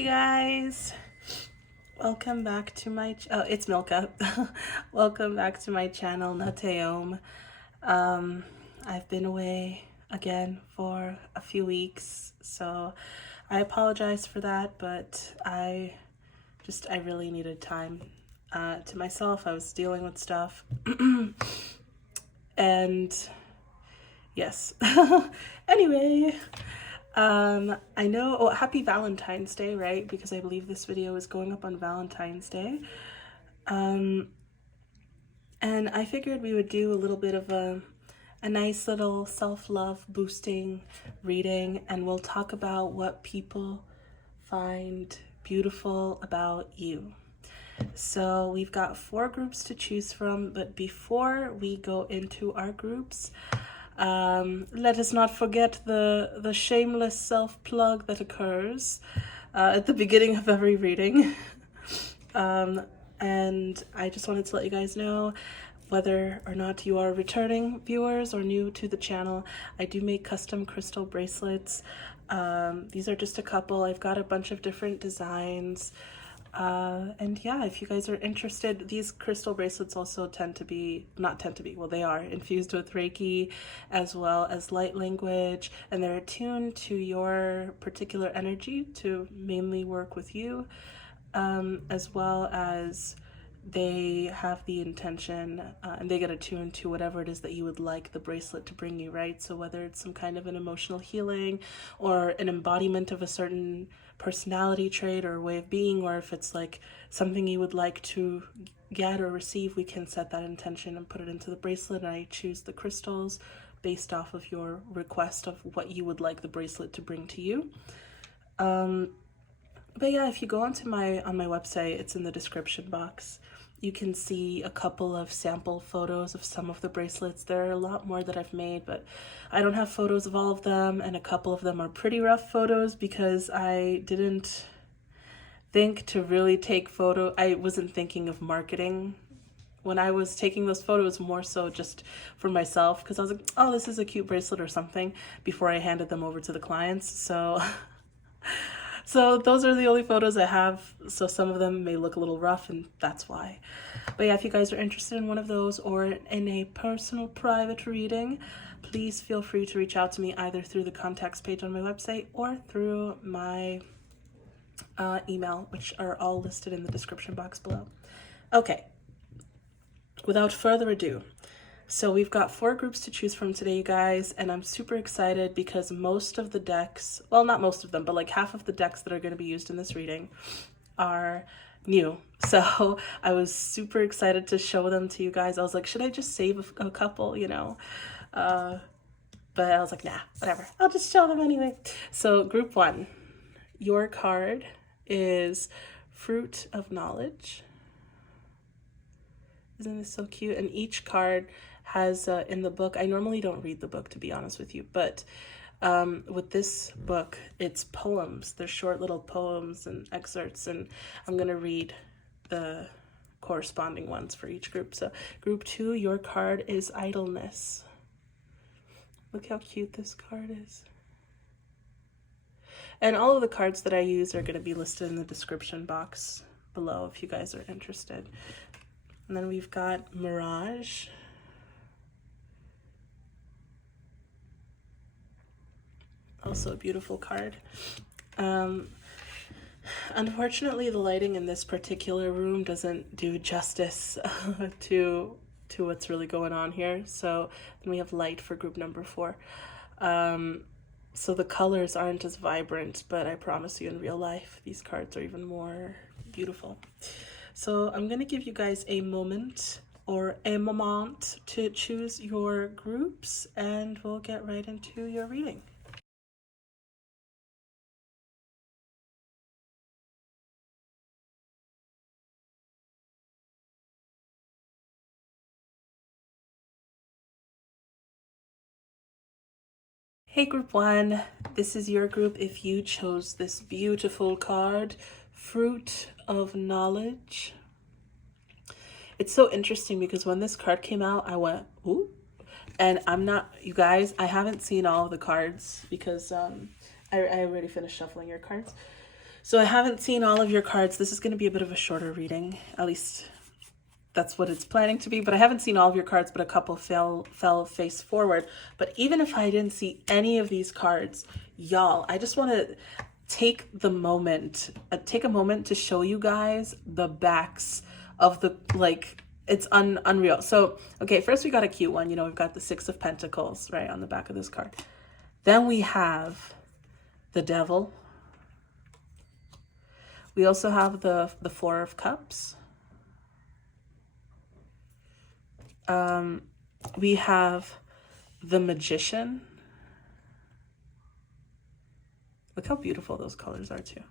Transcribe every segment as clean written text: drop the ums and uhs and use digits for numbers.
Hey guys, welcome back to my it's Milka. Welcome back to my channel, NutAeum. I've been away again for a few weeks, so I apologize for that, but I really needed time to myself. I was dealing with stuff and yes. Anyway, I know, oh, happy Valentine's Day, right? Because I believe this video is going up on Valentine's Day. And I figured we would do a little bit of a nice little self-love boosting reading, and we'll talk about what people find beautiful about you. So we've got 4 groups to choose from, but before we go into our groups, let us not forget the shameless self-plug that occurs at the beginning of every reading. And I just wanted to let you guys know, whether or not you are returning viewers or new to the channel, I do make custom crystal bracelets. These are just a couple. I've got a bunch of different designs. And yeah, if you guys are interested, these crystal bracelets also they are infused with Reiki as well as light language, and they're attuned to your particular energy to mainly work with you, as well as they have the intention and they get attuned to whatever it is that you would like the bracelet to bring you, right? So whether it's some kind of an emotional healing or an embodiment of a certain personality trait or way of being, or if it's like something you would like to get or receive, we can set that intention and put it into the bracelet, and I choose the crystals based off of your request of what you would like the bracelet to bring to you. But yeah, if you go onto my website, it's in the description box. You can see a couple of sample photos of some of the bracelets. There are a lot more that I've made, but I don't have photos of all of them, and a couple of them are pretty rough photos because I didn't think to really take photo. I wasn't thinking of marketing when I was taking those photos, more so just for myself, because I was like, oh, this is a cute bracelet or something, before I handed them over to the clients. So so those are the only photos I have, so some of them may look a little rough, and that's why. But yeah, if you guys are interested in one of those or in a personal private reading, please feel free to reach out to me either through the contacts page on my website or through my email, which are all listed in the description box below. Okay, without further ado, so we've got 4 groups to choose from today, you guys, and I'm super excited because most of the decks, well, not most of them, but like half of the decks that are going to be used in this reading are new. So I was super excited to show them to you guys. I was like, should I just save a couple, you know? But I was like, nah, whatever. I'll just show them anyway. So group 1, your card is Fruit of Knowledge. Isn't this so cute? And each card has in the book, I normally don't read the book, to be honest with you, but with this book, it's poems. They're short little poems and excerpts, and I'm going to read the corresponding ones for each group. So group 2, your card is Idleness. Look how cute this card is. And all of the cards that I use are going to be listed in the description box below if you guys are interested. And then we've got Mirage. Also a beautiful card. Unfortunately, the lighting in this particular room doesn't do justice to what's really going on here. So then we have Light for group number 4. So the colors aren't as vibrant, but I promise you in real life, these cards are even more beautiful. So I'm going to give you guys a moment or a moment to choose your groups, and we'll get right into your reading. Hey group 1, this is your group if you chose this beautiful card, Fruit of Knowledge. It's so interesting because when this card came out, I went, ooh, and you guys, I haven't seen all of the cards because I already finished shuffling your cards. So I haven't seen all of your cards. This is going to be a bit of a shorter reading, at least that's what it's planning to be, but I haven't seen all of your cards, but a couple fell face forward. But even if I didn't see any of these cards, y'all, I just want to take a moment to show you guys the backs of the, like, it's unreal. So, okay, first we got a cute one. You know, we've got the Six of Pentacles, right, on the back of this card. Then we have the Devil. We also have the Four of Cups. We have the Magician. Look how beautiful those colors are too.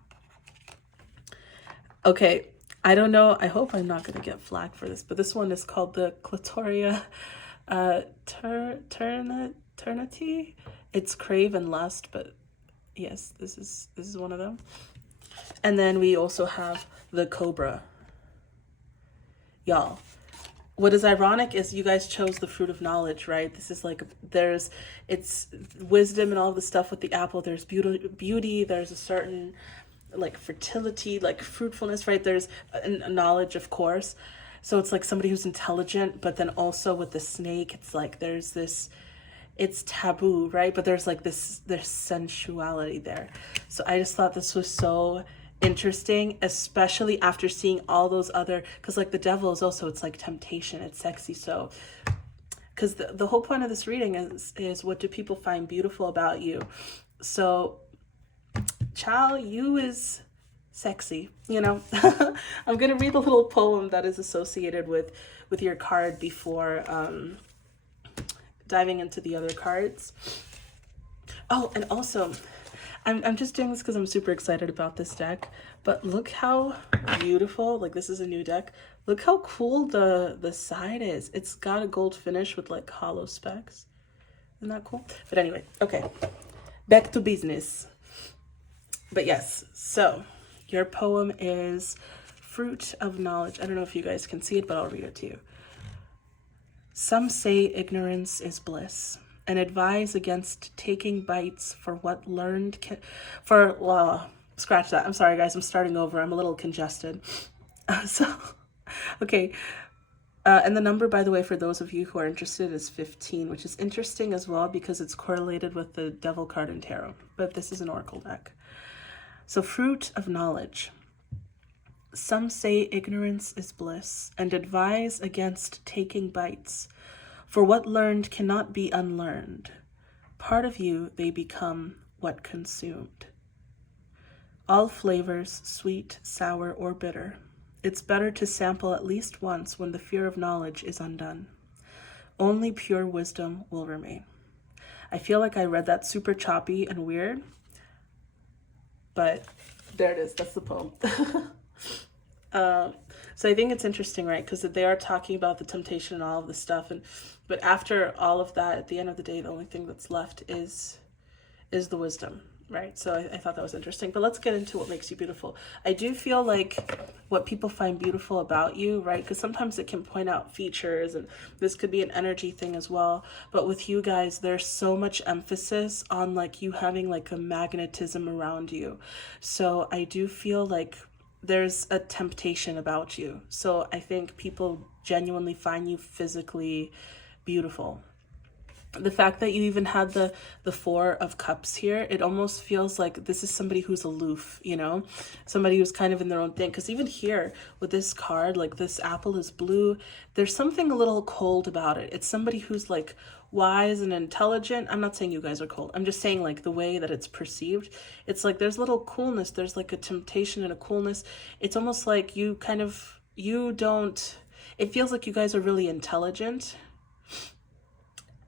Okay, I don't know. I hope I'm not going to get flagged for this, but this one is called the Clitoria Ternity. It's crave and lust, but yes, this is one of them. And then we also have the Cobra. Y'all, what is ironic is you guys chose the fruit of knowledge, right? This is like, it's wisdom and all the stuff with the apple. There's beauty, there's a certain like fertility, like fruitfulness, right? There's a knowledge, of course. So it's like somebody who's intelligent, but then also with the snake, it's like there's this, it's taboo, right? But there's sensuality there. So I just thought this was so interesting, especially after seeing all those other, because like the Devil is also, it's like temptation, it's sexy. So because the whole point of this reading is what do people find beautiful about you? So child, you is sexy, you know. I'm gonna read the little poem that is associated with your card before diving into the other cards. Oh, and also I'm just doing this because I'm super excited about this deck, but look how beautiful, like this is a new deck. Look how cool the side is. It's got a gold finish with like hollow specks. Isn't that cool? But anyway, okay, back to business. But yes, so your poem is Fruit of Knowledge. I don't know if you guys can see it, but I'll read it to you. Some say ignorance is bliss, and advise against taking bites for what learned scratch that. I'm sorry, guys. I'm starting over. I'm a little congested. Okay. And the number, by the way, for those of you who are interested, is 15, which is interesting as well because it's correlated with the Devil card in tarot. But this is an oracle deck. So, Fruit of Knowledge. Some say ignorance is bliss, and advise against taking bites, for what learned cannot be unlearned. Part of you they become what consumed. All flavors, sweet, sour, or bitter, it's better to sample at least once when the fear of knowledge is undone. Only pure wisdom will remain. I feel like I read that super choppy and weird, but there it is. That's the poem. So I think it's interesting, right? Because they are talking about the temptation and all of this stuff, but after all of that, at the end of the day, the only thing that's left is the wisdom, right? So I thought that was interesting. But let's get into what makes you beautiful. I do feel like what people find beautiful about you, right? Because sometimes it can point out features, and this could be an energy thing as well. But with you guys, there's so much emphasis on like you having like a magnetism around you. So I do feel like there's a temptation about you. So I think people genuinely find you physically beautiful. The fact that you even had the Four of Cups here, it almost feels like this is somebody who's aloof, you know, somebody who's kind of in their own thing. Because even here with this card, like this apple is blue, there's something a little cold about it. It's somebody who's like wise and intelligent. I'm not saying you guys are cold. I'm just saying like the way that it's perceived. It's like there's little coolness. There's like a temptation and a coolness. It's almost like it feels like you guys are really intelligent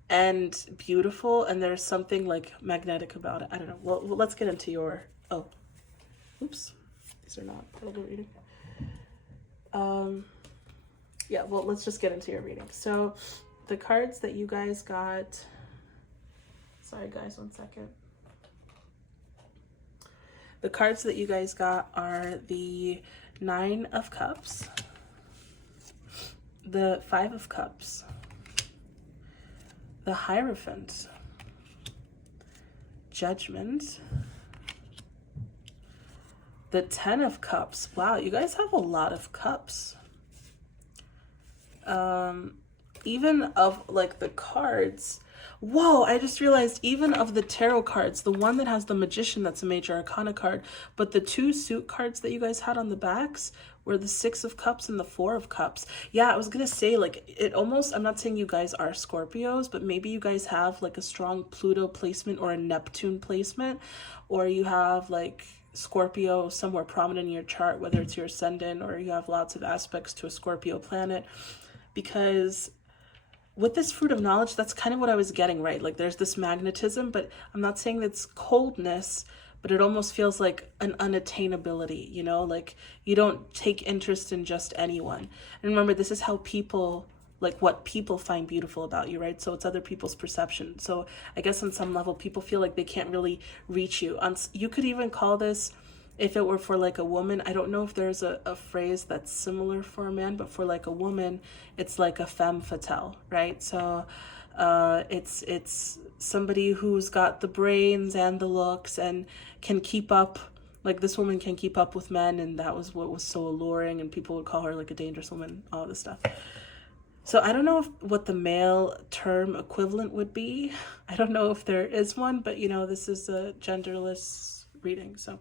and beautiful, and there's something like magnetic about it. I don't know. Well, let's get into your, oops, these are not part of the reading. Yeah, well, let's just get into your reading. So the cards that you guys got, sorry guys, 1 second. The cards that you guys got are the Nine of Cups, the Five of Cups, the Hierophant, Judgment, The 10 of Cups. Wow, you guys have a lot of cups. Even of like the cards. Whoa, I just realized even of the tarot cards, the one that has the Magician, that's a major arcana card, but the 2 suit cards that you guys had on the backs were the 6 of Cups and the 4 of Cups. Yeah, I was gonna say, like, it almost, I'm not saying you guys are Scorpios, but maybe you guys have like a strong Pluto placement or a Neptune placement, or you have like Scorpio somewhere prominent in your chart, whether it's your ascendant or you have lots of aspects to a Scorpio planet. Because with this fruit of knowledge, that's kind of what I was getting, right? Like there's this magnetism, but I'm not saying that's coldness, but it almost feels like an unattainability, you know, like you don't take interest in just anyone. And remember, this is how people, like what people find beautiful about you, right? So it's other people's perception. So I guess on some level, people feel like they can't really reach you. You could even call this, if it were for like a woman, I don't know if there's a phrase that's similar for a man, but for like a woman, it's like a femme fatale, right? So it's somebody who's got the brains and the looks and can keep up, like this woman can keep up with men, and that was what was so alluring, and people would call her like a dangerous woman, all this stuff. So I don't know what the male term equivalent would be. I don't know if there is one, but you know, this is a genderless reading, so.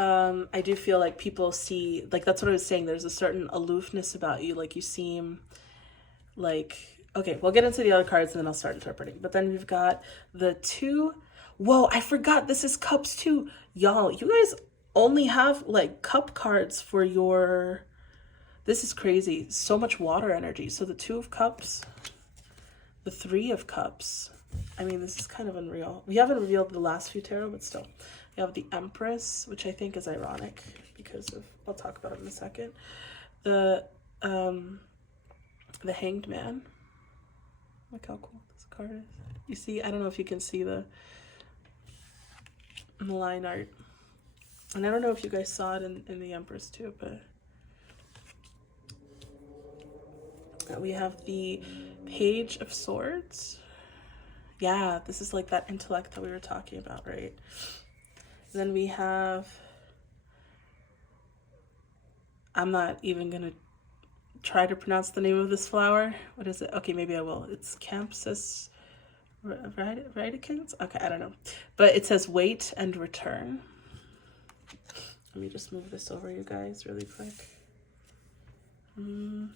I do feel like people see, like that's what I was saying, there's a certain aloofness about you, like you seem like, okay, we'll get into the other cards and then I'll start interpreting. But then we've got the 2, whoa, I forgot this is Cups too. Y'all, you guys only have like cup cards for your, this is crazy, so much water energy. So the 2 of Cups, the 3 of Cups, I mean, this is kind of unreal. We haven't revealed the last few tarot, but still. We have the Empress, which I think is ironic because of, I'll talk about it in a second. The Hanged Man. Look how cool this card is. You see, I don't know if you can see the line art. And I don't know if you guys saw it in the Empress too, but we have the Page of Swords. Yeah, this is like that intellect that we were talking about, right? Then we have, I'm not even gonna try to pronounce the name of this flower. What is it? Okay, maybe I will. It's Campus Radicans? Okay, I don't know. But it says wait and return. Let me just move this over, you guys, really quick. And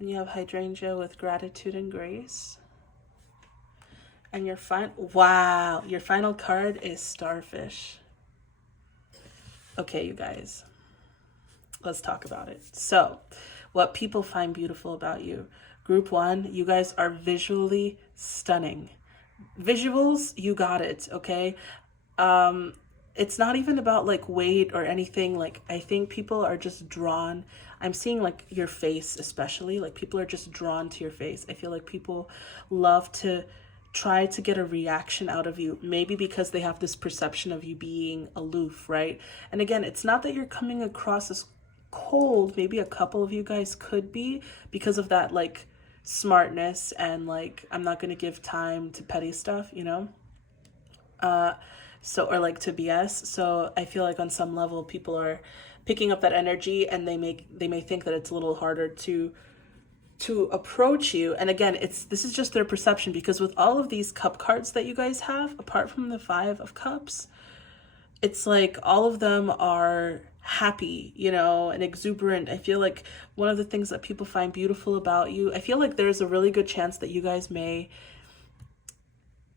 you have Hydrangea with Gratitude and Grace. And your your final card is Starfish. Okay, you guys, let's talk about it. So, what people find beautiful about you. Group 1, you guys are visually stunning. Visuals, you got it, okay? It's not even about like weight or anything. Like, I think people are just drawn. I'm seeing like your face, especially, like people are just drawn to your face. I feel like people love to try to get a reaction out of you, maybe because they have this perception of you being aloof, right? And again, it's not that you're coming across as cold. Maybe a couple of you guys could be, because of that like smartness and like, I'm not going to give time to petty stuff, you know? So, or like to BS. So I feel like on some level people are picking up that energy, and they may think that it's a little harder to approach you. And again, this is just their perception, because with all of these cup cards that you guys have, apart from the 5 of Cups, it's like all of them are happy, you know, and exuberant. I feel like one of the things that people find beautiful about you, I feel like there's a really good chance that you guys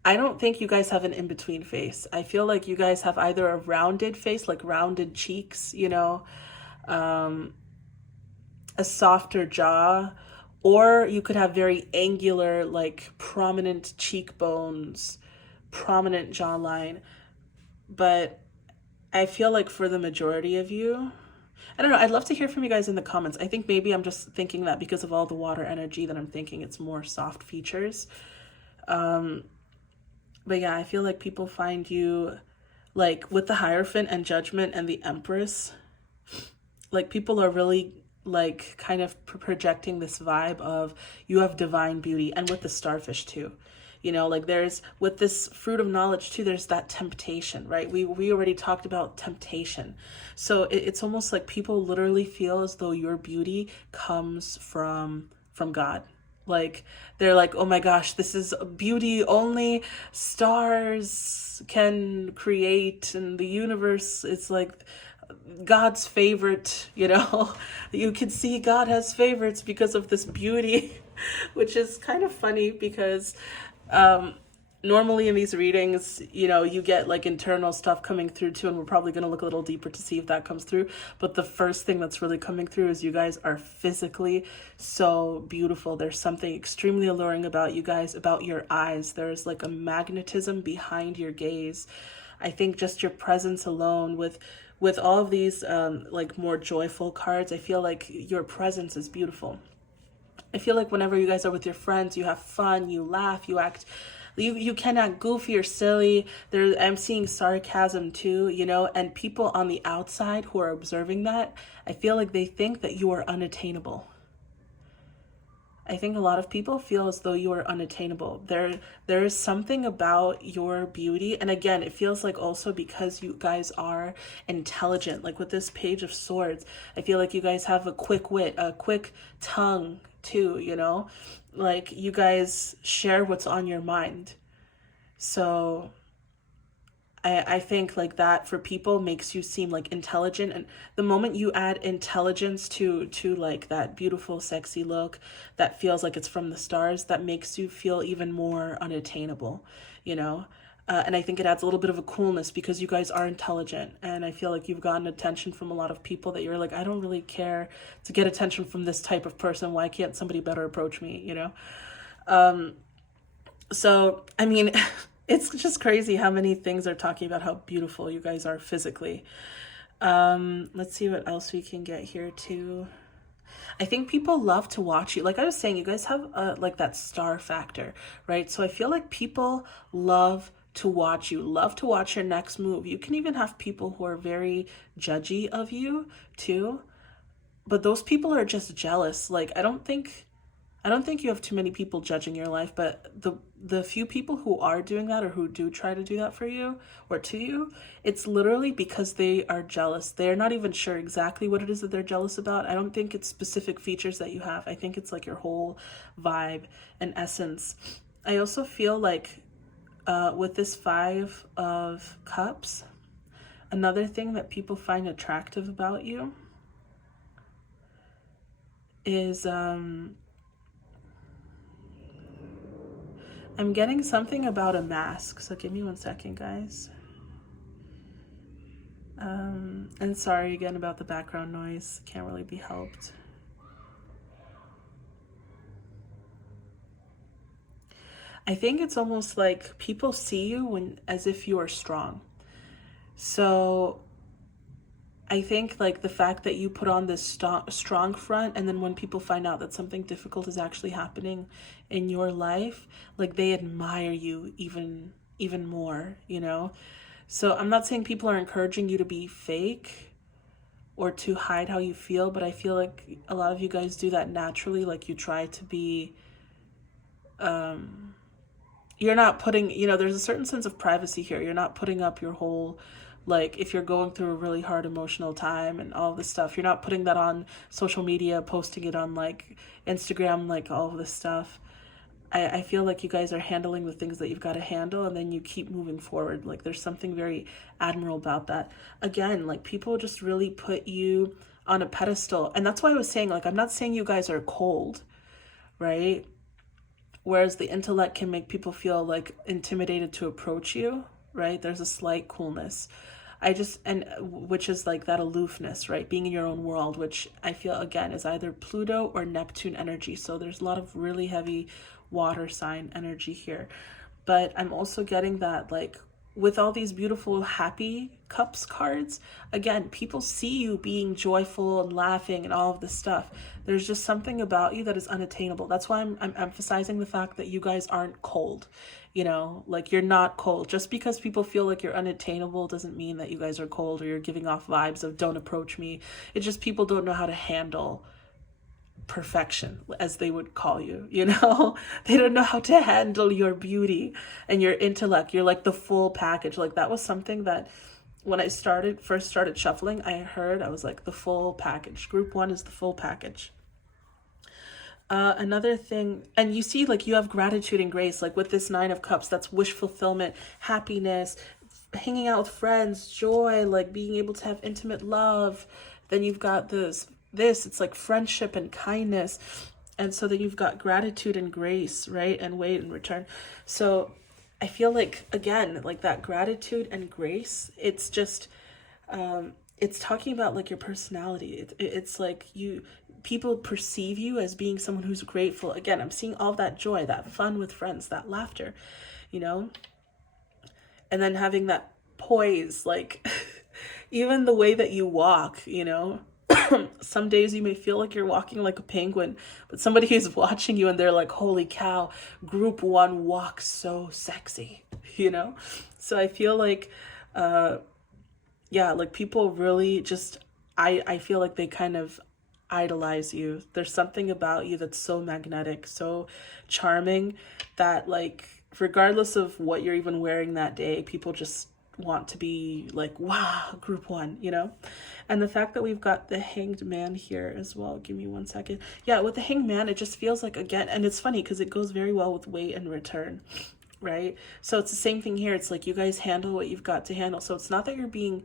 I don't think you guys have an in-between face. I feel like you guys have either a rounded face, like rounded cheeks, you know, a softer jaw, or you could have very angular, like prominent cheekbones, prominent jawline. But I feel like for the majority of you, I don't know, I'd love to hear from you guys in the comments. I think maybe I'm just thinking that because of all the water energy that I'm thinking it's more soft features. But yeah, I feel like people find you, like with the Hierophant and Judgment and the Empress, like people are really like kind of projecting this vibe of you have divine beauty. And with the Starfish too, Like there's, with this fruit of knowledge too, there's that temptation, right? We already talked about temptation. So it's almost like people literally feel as though your beauty comes from God. Like they're like, oh my gosh, this is beauty only stars can create, and the universe, it's like God's favorite, you can see God has favorites because of this beauty, which is kind of funny because normally in these readings, you get like internal stuff coming through too, and we're probably going to look a little deeper to see if that comes through. But the first thing that's really coming through is you guys are physically so beautiful. There's something extremely alluring about you guys, about your eyes. There's like a magnetism behind your gaze. I think just your presence alone with all of these like more joyful cards, I feel like your presence is beautiful. I feel like whenever you guys are with your friends, you have fun, you laugh, you can act goofy or silly. I'm seeing sarcasm too, and people on the outside who are observing that, I feel like they think that you are unattainable. I think a lot of people feel as though you are unattainable. There is something about your beauty. And again, it feels like also because you guys are intelligent, like with this Page of Swords, I feel like you guys have a quick wit, a quick tongue too, like you guys share what's on your mind. So I think like that for people makes you seem like intelligent, and the moment you add intelligence to like that beautiful sexy look that feels like it's from the stars, that makes you feel even more unattainable, and I think it adds a little bit of a coolness because you guys are intelligent, and I feel like you've gotten attention from a lot of people that you're like, I don't really care to get attention from this type of person. Why can't somebody better approach me, So, I mean, it's just crazy how many things are talking about how beautiful you guys are physically. Let's see what else we can get here too. I think people love to watch you. Like I was saying, you guys have like that star factor, right? So I feel like people love to watch you, love to watch your next move. You can even have people who are very judgy of you too. But those people are just jealous. Like I don't think you have too many people judging your life, but the few people who are doing that or who do try to do that for you or to you, it's literally because they are jealous. They're not even sure exactly what it is that they're jealous about. I don't think it's specific features that you have. I think it's like your whole vibe and essence. I also feel like with this 5 of Cups, another thing that people find attractive about you is I'm getting something about a mask, so give me 1 second, guys. And sorry again about the background noise, can't really be helped. I think it's almost like people see you as if you are strong. So I think like the fact that you put on this strong front, and then when people find out that something difficult is actually happening in your life, like they admire you even more, So I'm not saying people are encouraging you to be fake or to hide how you feel, but I feel like a lot of you guys do that naturally. Like you try to be, you're not putting, there's a certain sense of privacy here. You're not putting up your whole, like if you're going through a really hard emotional time and all this stuff, you're not putting that on social media, posting it on like Instagram, like all of this stuff. I feel like you guys are handling the things that you've got to handle, and then you keep moving forward. Like there's something very admirable about that. Again, like people just really put you on a pedestal. And that's why I was saying, like, I'm not saying you guys are cold, right? Whereas the intellect can make people feel like intimidated to approach you, right? There's a slight coolness. Which is like that aloofness, right? Being in your own world, which I feel again is either Pluto or Neptune energy. So there's a lot of really heavy water sign energy here. But I'm also getting that like with all these beautiful happy cups cards, again, people see you being joyful and laughing and all of this stuff. There's just something about you that is unattainable. That's why I'm emphasizing the fact that you guys aren't cold. Like you're not cold. Just because people feel like you're unattainable doesn't mean that you guys are cold or you're giving off vibes of don't approach me. It's just people don't know how to handle perfection, as they would call you, you know? They don't know how to handle your beauty and your intellect. You're like the full package. Like that was something that when I first started shuffling, I was like the full package. Group 1 is the full package. Another thing, and you see, like, you have gratitude and grace, like with this 9 of Cups, that's wish fulfillment, happiness, hanging out with friends, joy, like being able to have intimate love. Then you've got this, it's like friendship and kindness. And so then you've got gratitude and grace, right? And wait in return. So I feel like, again, like that gratitude and grace, it's just, it's talking about like your personality. It's like people perceive you as being someone who's grateful. Again, I'm seeing all that joy, that fun with friends, that laughter, you know, and then having that poise, like even the way that you walk, you know, some days you may feel like you're walking like a penguin, but somebody who's watching you and they're like, holy cow, group 1 walks so sexy, you know? So I feel like, yeah, like people really just, I feel like they kind of idolize you. There's something about you that's so magnetic, so charming, that like regardless of what you're even wearing that day, people just want to be like, wow, group 1, you know? And the fact that we've got the Hanged Man here as well, give me 1 second. Yeah, with the Hanged Man, it just feels like, again, and it's funny because it goes very well with wait and return, right? So it's the same thing here. It's like you guys handle what you've got to handle. So it's not that you're being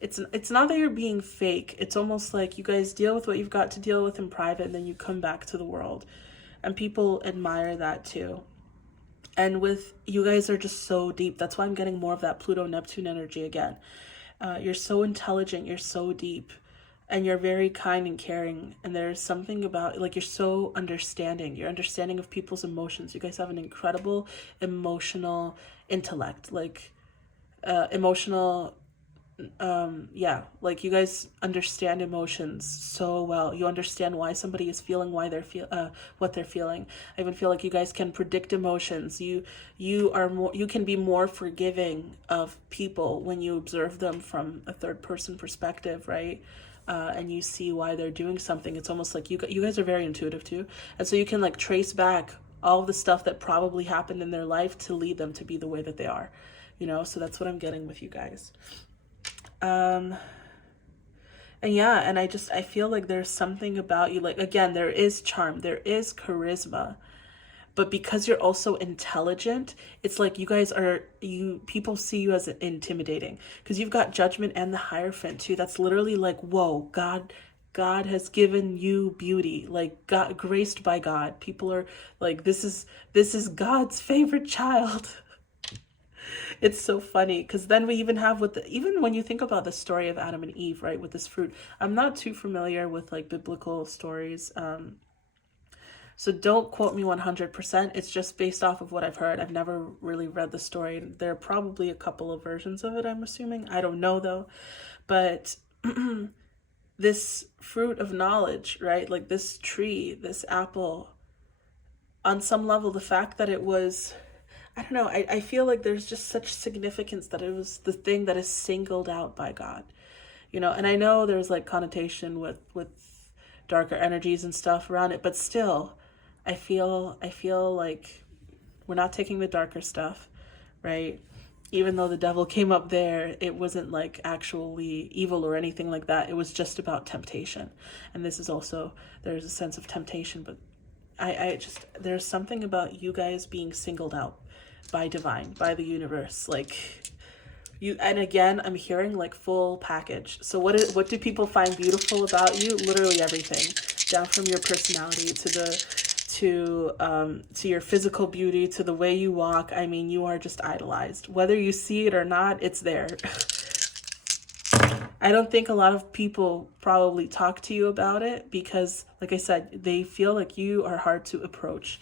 it's not that you're being fake. It's almost like you guys deal with what you've got to deal with in private, and then you come back to the world. And people admire that too. And with you guys are just so deep. That's why I'm getting more of that Pluto-Neptune energy again. You're so intelligent. You're so deep. And you're very kind and caring. And there's something about, like, you're so understanding. You're understanding of people's emotions. You guys have an incredible emotional intellect. Like, emotional... yeah, like you guys understand emotions so well. You understand why somebody is feeling what they're feeling. I even feel like you guys can predict emotions. You can be more forgiving of people when you observe them from a third person perspective, right? And you see why they're doing something. It's almost like you guys are very intuitive too, and so you can like trace back all the stuff that probably happened in their life to lead them to be the way that they are, you know. So that's what I'm getting with you guys. And yeah, and I feel like there's something about you, like, again, there is charm, there is charisma, but because you're also intelligent, it's like people see you as intimidating, because you've got Judgment and the Hierophant too. That's literally like, whoa, God has given you beauty, like God, graced by God. People are like, this is God's favorite child. It's so funny because then we even have even when you think about the story of Adam and Eve, right, with this fruit. I'm not too familiar with like biblical stories, so don't quote me 100%. It's just based off of what I've heard. I've never really read the story. There are probably a couple of versions of it, I'm assuming. I don't know though. But this fruit of knowledge, right, like this tree, this apple, on some level, the fact that it was, I don't know, I feel like there's just such significance that it was the thing that is singled out by God, you know. And I know there's like connotation with darker energies and stuff around it, but still, I feel like we're not taking the darker stuff, right? Even though the devil came up there, it wasn't like actually evil or anything like that. It was just about temptation. And this is also, there's a sense of temptation, but there's something about you guys being singled out by divine, by the universe, like you. And again, I'm hearing like full package. So what do people find beautiful about you? Literally everything, down from your personality to your physical beauty, to the way you walk. I mean, you are just idolized, whether you see it or not. It's there. I don't think a lot of people probably talk to you about it because, like I said, they feel like you are hard to approach.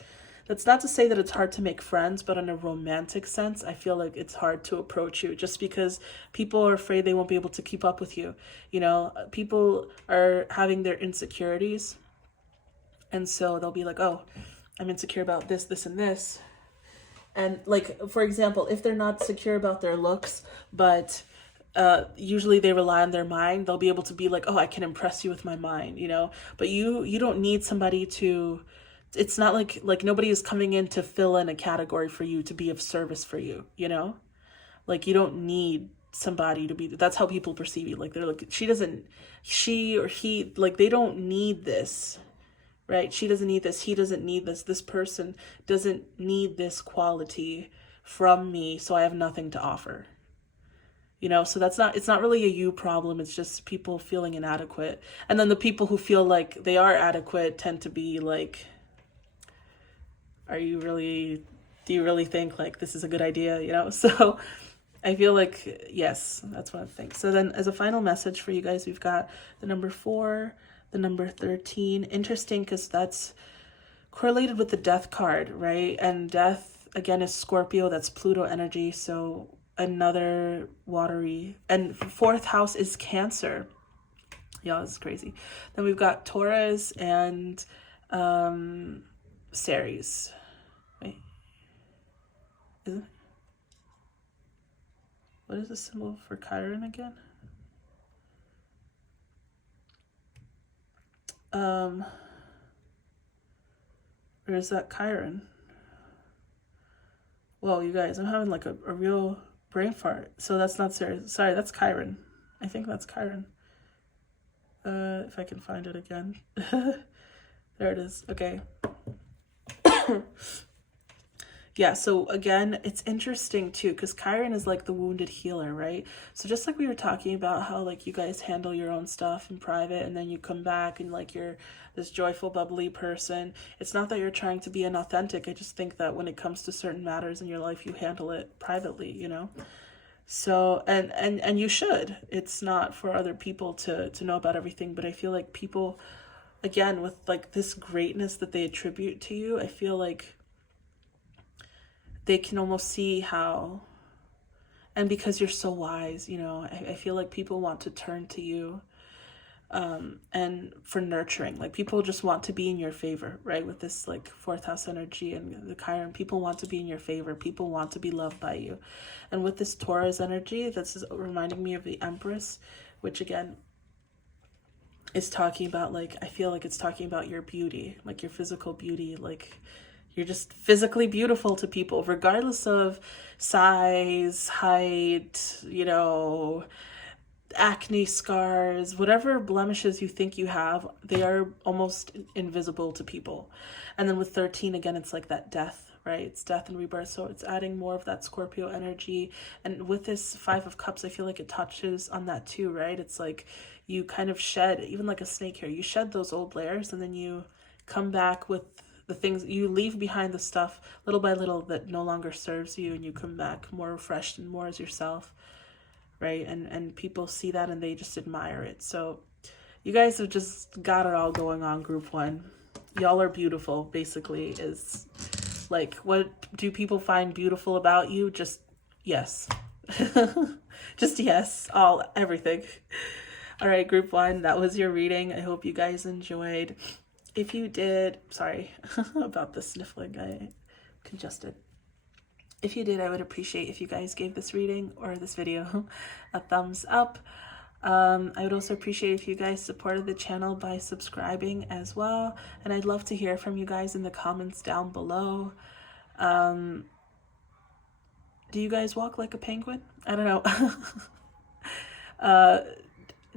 That's not to say that it's hard to make friends, but in a romantic sense, I feel like it's hard to approach you just because people are afraid they won't be able to keep up with you. You know, people are having their insecurities. And so they'll be like, oh, I'm insecure about this, this, and this. And like, for example, if they're not secure about their looks, but usually they rely on their mind. They'll be able to be like, oh, I can impress you with my mind, you know, but you don't need somebody to, it's not like nobody is coming in to fill in a category for you, to be of service for you, you know, like you don't need somebody to be, that's how people perceive you. Like they're like, she or he, like they don't need this, right? She doesn't need this. He doesn't need this. This person doesn't need this quality from me. So I have nothing to offer. You know, so it's not really a you problem. It's just people feeling inadequate. And then the people who feel like they are adequate tend to be like, do you really think like this is a good idea? You know, so I feel like, yes, that's what I think. So then as a final message for you guys, we've got the number 4, the number 13. Interesting, because that's correlated with the death card, right? And death, again, is Scorpio. That's Pluto energy. So another watery, and 4th house is Cancer. Yeah, this is crazy. Then we've got Taurus and Ceres. Wait, is it? What is the symbol for Chiron again? Or is that Chiron? Whoa, you guys, I'm having like a real brain fart. So that's not Ceres. Sorry, that's Chiron. I think that's Chiron. If I can find it again. There it is. Okay. Yeah, so again, it's interesting too, because Chiron is like the wounded healer, right? So just like we were talking about how like you guys handle your own stuff in private and then you come back and like you're this joyful, bubbly person. It's not that you're trying to be inauthentic. I just think that when it comes to certain matters in your life, you handle it privately, you know? So, and you should. It's not for other people to know about everything, but I feel like people, again, with like this greatness that they attribute to you, I feel like they can almost see how, and because you're so wise, you know, I feel like people want to turn to you and for nurturing. Like people just want to be in your favor, right? With this like 4th house energy and the Chiron, people want to be in your favor. People want to be loved by you. And with this Taurus energy, that's reminding me of the Empress, which again is talking about like, I feel like it's talking about your beauty, like your physical beauty, like you're just physically beautiful to people, regardless of size, height, you know, acne scars, whatever blemishes you think you have, they are almost invisible to people. And then with 13, again, it's like that death, right? It's death and rebirth. So it's adding more of that Scorpio energy. And with this 5 of Cups, I feel like it touches on that too, right? It's like you kind of shed, even like a snake hair, you shed those old layers and then you come back with the things, you leave behind the stuff little by little that no longer serves you, and you come back more refreshed and more as yourself, right? And people see that and they just admire it. So you guys have just got it all going on, group 1. Y'all are beautiful, basically, is like, what do people find beautiful about you? Just yes. Just yes, everything. All right, group 1, that was your reading. I hope you guys enjoyed. If you did, sorry about the sniffling, I congested. If you did, I would appreciate if you guys gave this reading or this video a thumbs up. I would also appreciate if you guys supported the channel by subscribing as well. And I'd love to hear from you guys in the comments down below. Do you guys walk like a penguin? I don't know.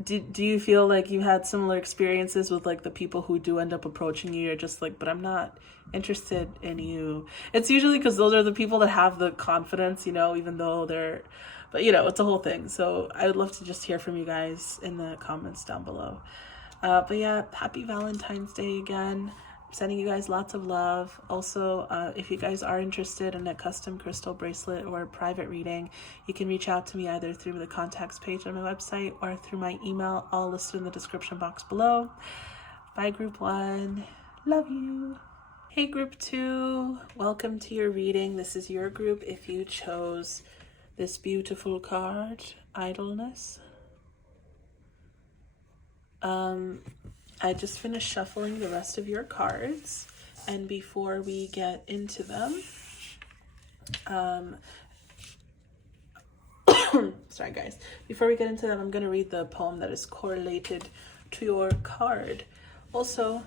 Do you feel like you had similar experiences with like the people who do end up approaching you? You're just like, but I'm not interested in you. It's usually because those are the people that have the confidence, you know, even though but you know, it's a whole thing. So I would love to just hear from you guys in the comments down below. But yeah, happy Valentine's Day again. Sending you guys lots of love. Also, if you guys are interested in a custom crystal bracelet or a private reading, you can reach out to me either through the contacts page on my website or through my email, all listed in the description box below. Bye, group 1. Love you. Hey, group 2. Welcome to your reading. This is your group if you chose this beautiful card, Idleness. I just finished shuffling the rest of your cards, and before we get into them, sorry guys. Before we get into that, I'm going to read the poem that is correlated to your card. Also,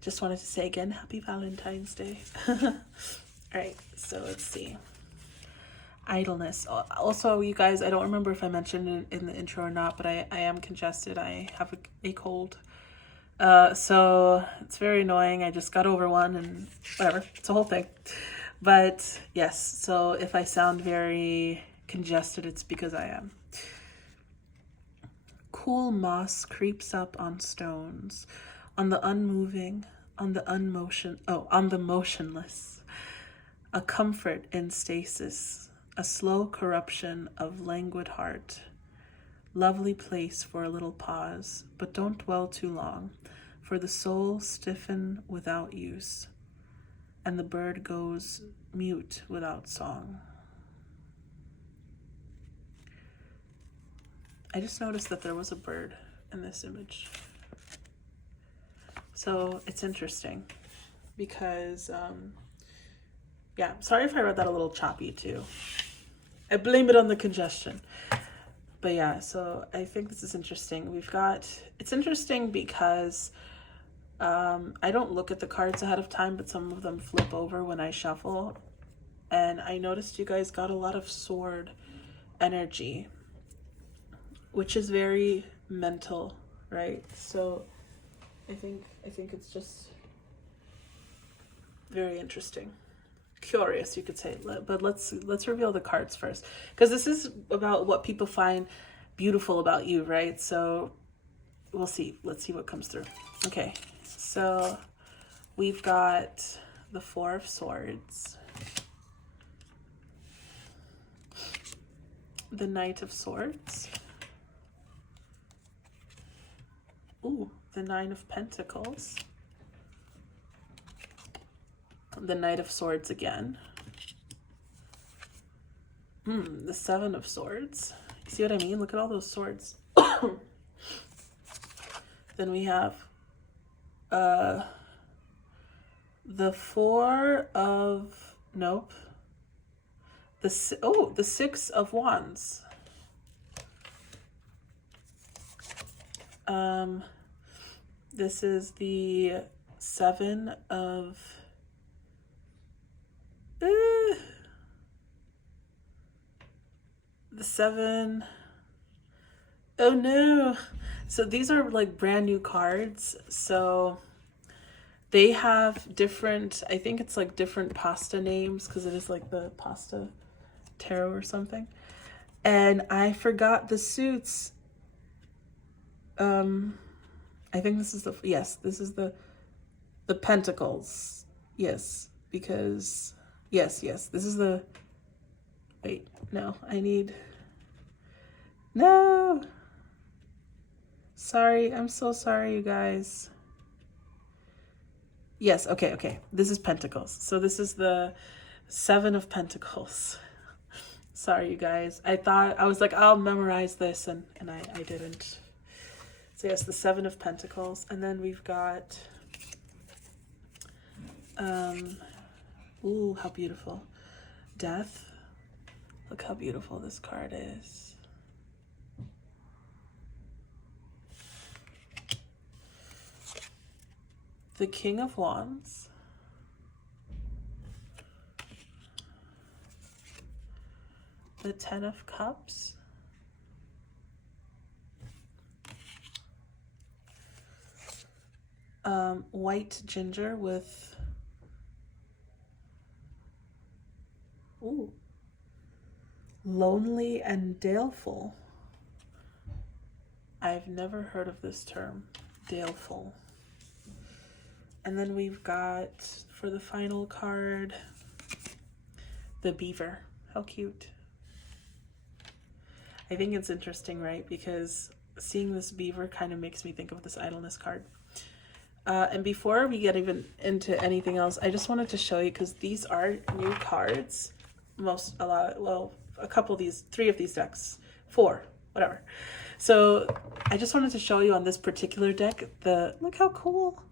just wanted to say again, happy Valentine's Day. All right, so let's see. Idleness. Also, you guys, I don't remember if I mentioned it in the intro or not, but I am congested. I have a cold. So it's very annoying. I just got over one and whatever. It's a whole thing. But yes, so if I sound very congested, it's because I am. Cool moss creeps up on stones, on the unmoving, on the motionless. A comfort in stasis, a slow corruption of languid heart. Lovely place for a little pause, but don't dwell too long, for the soul stiffen without use, and the bird goes mute without song. I just noticed that there was a bird in this image. So it's interesting because, yeah, sorry if I read that a little choppy too. I blame it on the congestion. But yeah, so I think this is interesting. It's interesting because I don't look at the cards ahead of time, but some of them flip over when I shuffle. And I noticed you guys got a lot of sword energy, which is very mental, right? So I think it's just very interesting. Curious, you could say, but let's reveal the cards first, because this is about what people find beautiful about you, right? So we'll see. Let's see what comes through. Okay, so we've got the Four of Swords, the Knight of Swords, ooh, the Nine of Pentacles, the Knight of Swords again, the Seven of Swords. See what I mean? Look at all those swords. Then we have the Four of, nope, the Six of Wands. This is the Seven of the Seven. Oh no. So these are like brand new cards. So they have different, I think it's like different pasta names, because it is like the pasta tarot or something. And I forgot the suits. I think this is this is the Pentacles. Yes, because yes, this is the, wait, no, no. Sorry, I'm so sorry, you guys. Yes, okay. This is Pentacles. So this is the Seven of Pentacles. Sorry, you guys. I was like, I'll memorize this, and I didn't. So yes, the Seven of Pentacles. And then we've got, ooh, how beautiful. Death. Look how beautiful this card is. The King of Wands. The Ten of Cups. White ginger with, ooh, lonely and daleful. I've never heard of this term, daleful. And then we've got, for the final card, the beaver. How cute. I think it's interesting, right? Because seeing this beaver kind of makes me think of this idleness card. And before we get even into anything else, I just wanted to show you, because these are new cards. A couple of these, 3 of these decks, 4, whatever. So I just wanted to show you on this particular deck, look how cool.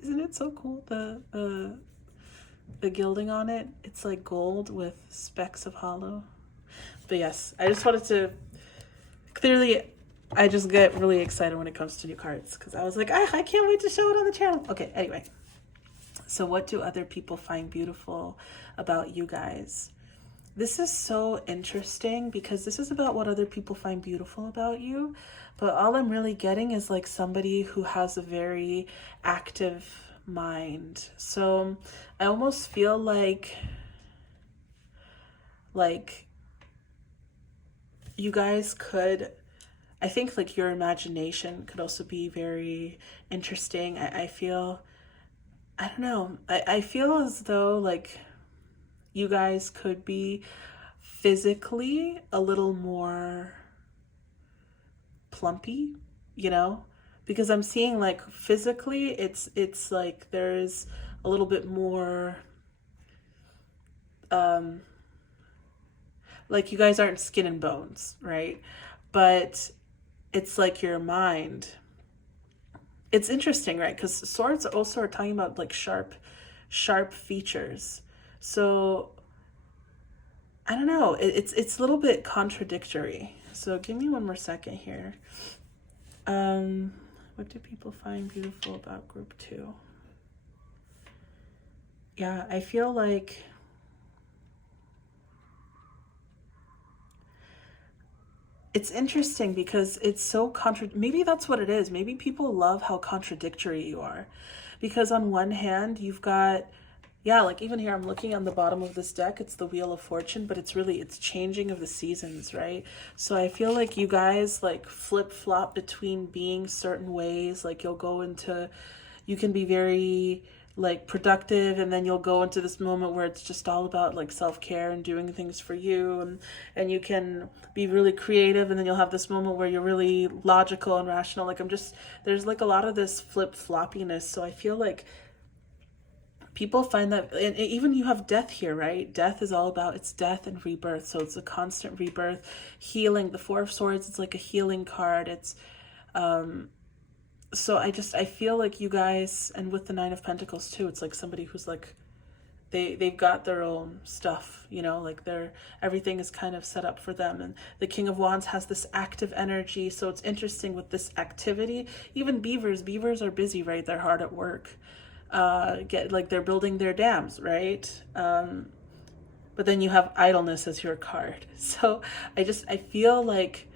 Isn't it so cool? The gilding on it, it's like gold with specks of hollow. But yes, I just wanted to, clearly, I just get really excited when it comes to new cards because I was like, I can't wait to show it on the channel. Okay, anyway. So what do other people find beautiful about you guys? This is so interesting because this is about what other people find beautiful about you. But all I'm really getting is like somebody who has a very active mind. So I almost feel like you guys could, I think like your imagination could also be very interesting. I feel, I don't know, I feel as though like you guys could be physically a little more plumpy, you know, because I'm seeing like physically it's like there's a little bit more like you guys aren't skin and bones, right? But it's like your mind. It's interesting, right? Because swords also are talking about like sharp features. So I don't know. It's a little bit contradictory. So give me one more second here. What do people find beautiful about group 2? Yeah, I feel like it's interesting because it's so maybe that's what it is. Maybe people love how contradictory you are. Because on one hand, you've got, yeah, like even here, I'm looking on the bottom of this deck, it's the Wheel of Fortune, but it's changing of the seasons, right? So I feel like you guys like flip-flop between being certain ways. Like you can be very like productive, and then you'll go into this moment where it's just all about like self-care and doing things for you, and you can be really creative, and then you'll have this moment where you're really logical and rational. Like there's like a lot of this flip-floppiness. So I feel like people find that, and even you have death here, right? Death is all about, it's death and rebirth. So it's a constant rebirth, healing. The Four of Swords, it's like a healing card. It's so I feel like you guys, and with the Nine of Pentacles too, it's like somebody who's like, they've got their own stuff, you know, like everything is kind of set up for them. And the King of Wands has this active energy. So it's interesting with this activity. Even beavers are busy, right? They're hard at work. They're building their dams, right? But then you have idleness as your card. So I feel like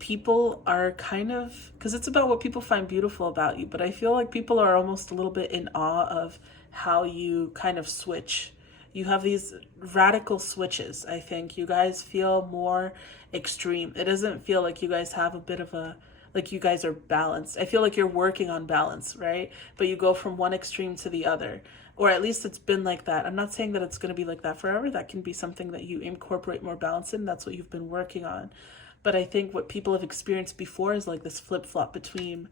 people are kind of, because it's about what people find beautiful about you, but I feel like people are almost a little bit in awe of how you kind of switch. You have these radical switches. I think you guys feel more extreme. It doesn't feel like you guys have a bit of a, like you guys are balanced. I feel like you're working on balance, right? But you go from one extreme to the other, or at least it's been like that. I'm not saying that it's going to be like that forever. That can be something that you incorporate more balance in. That's what you've been working on. But I think what people have experienced before is like this flip-flop between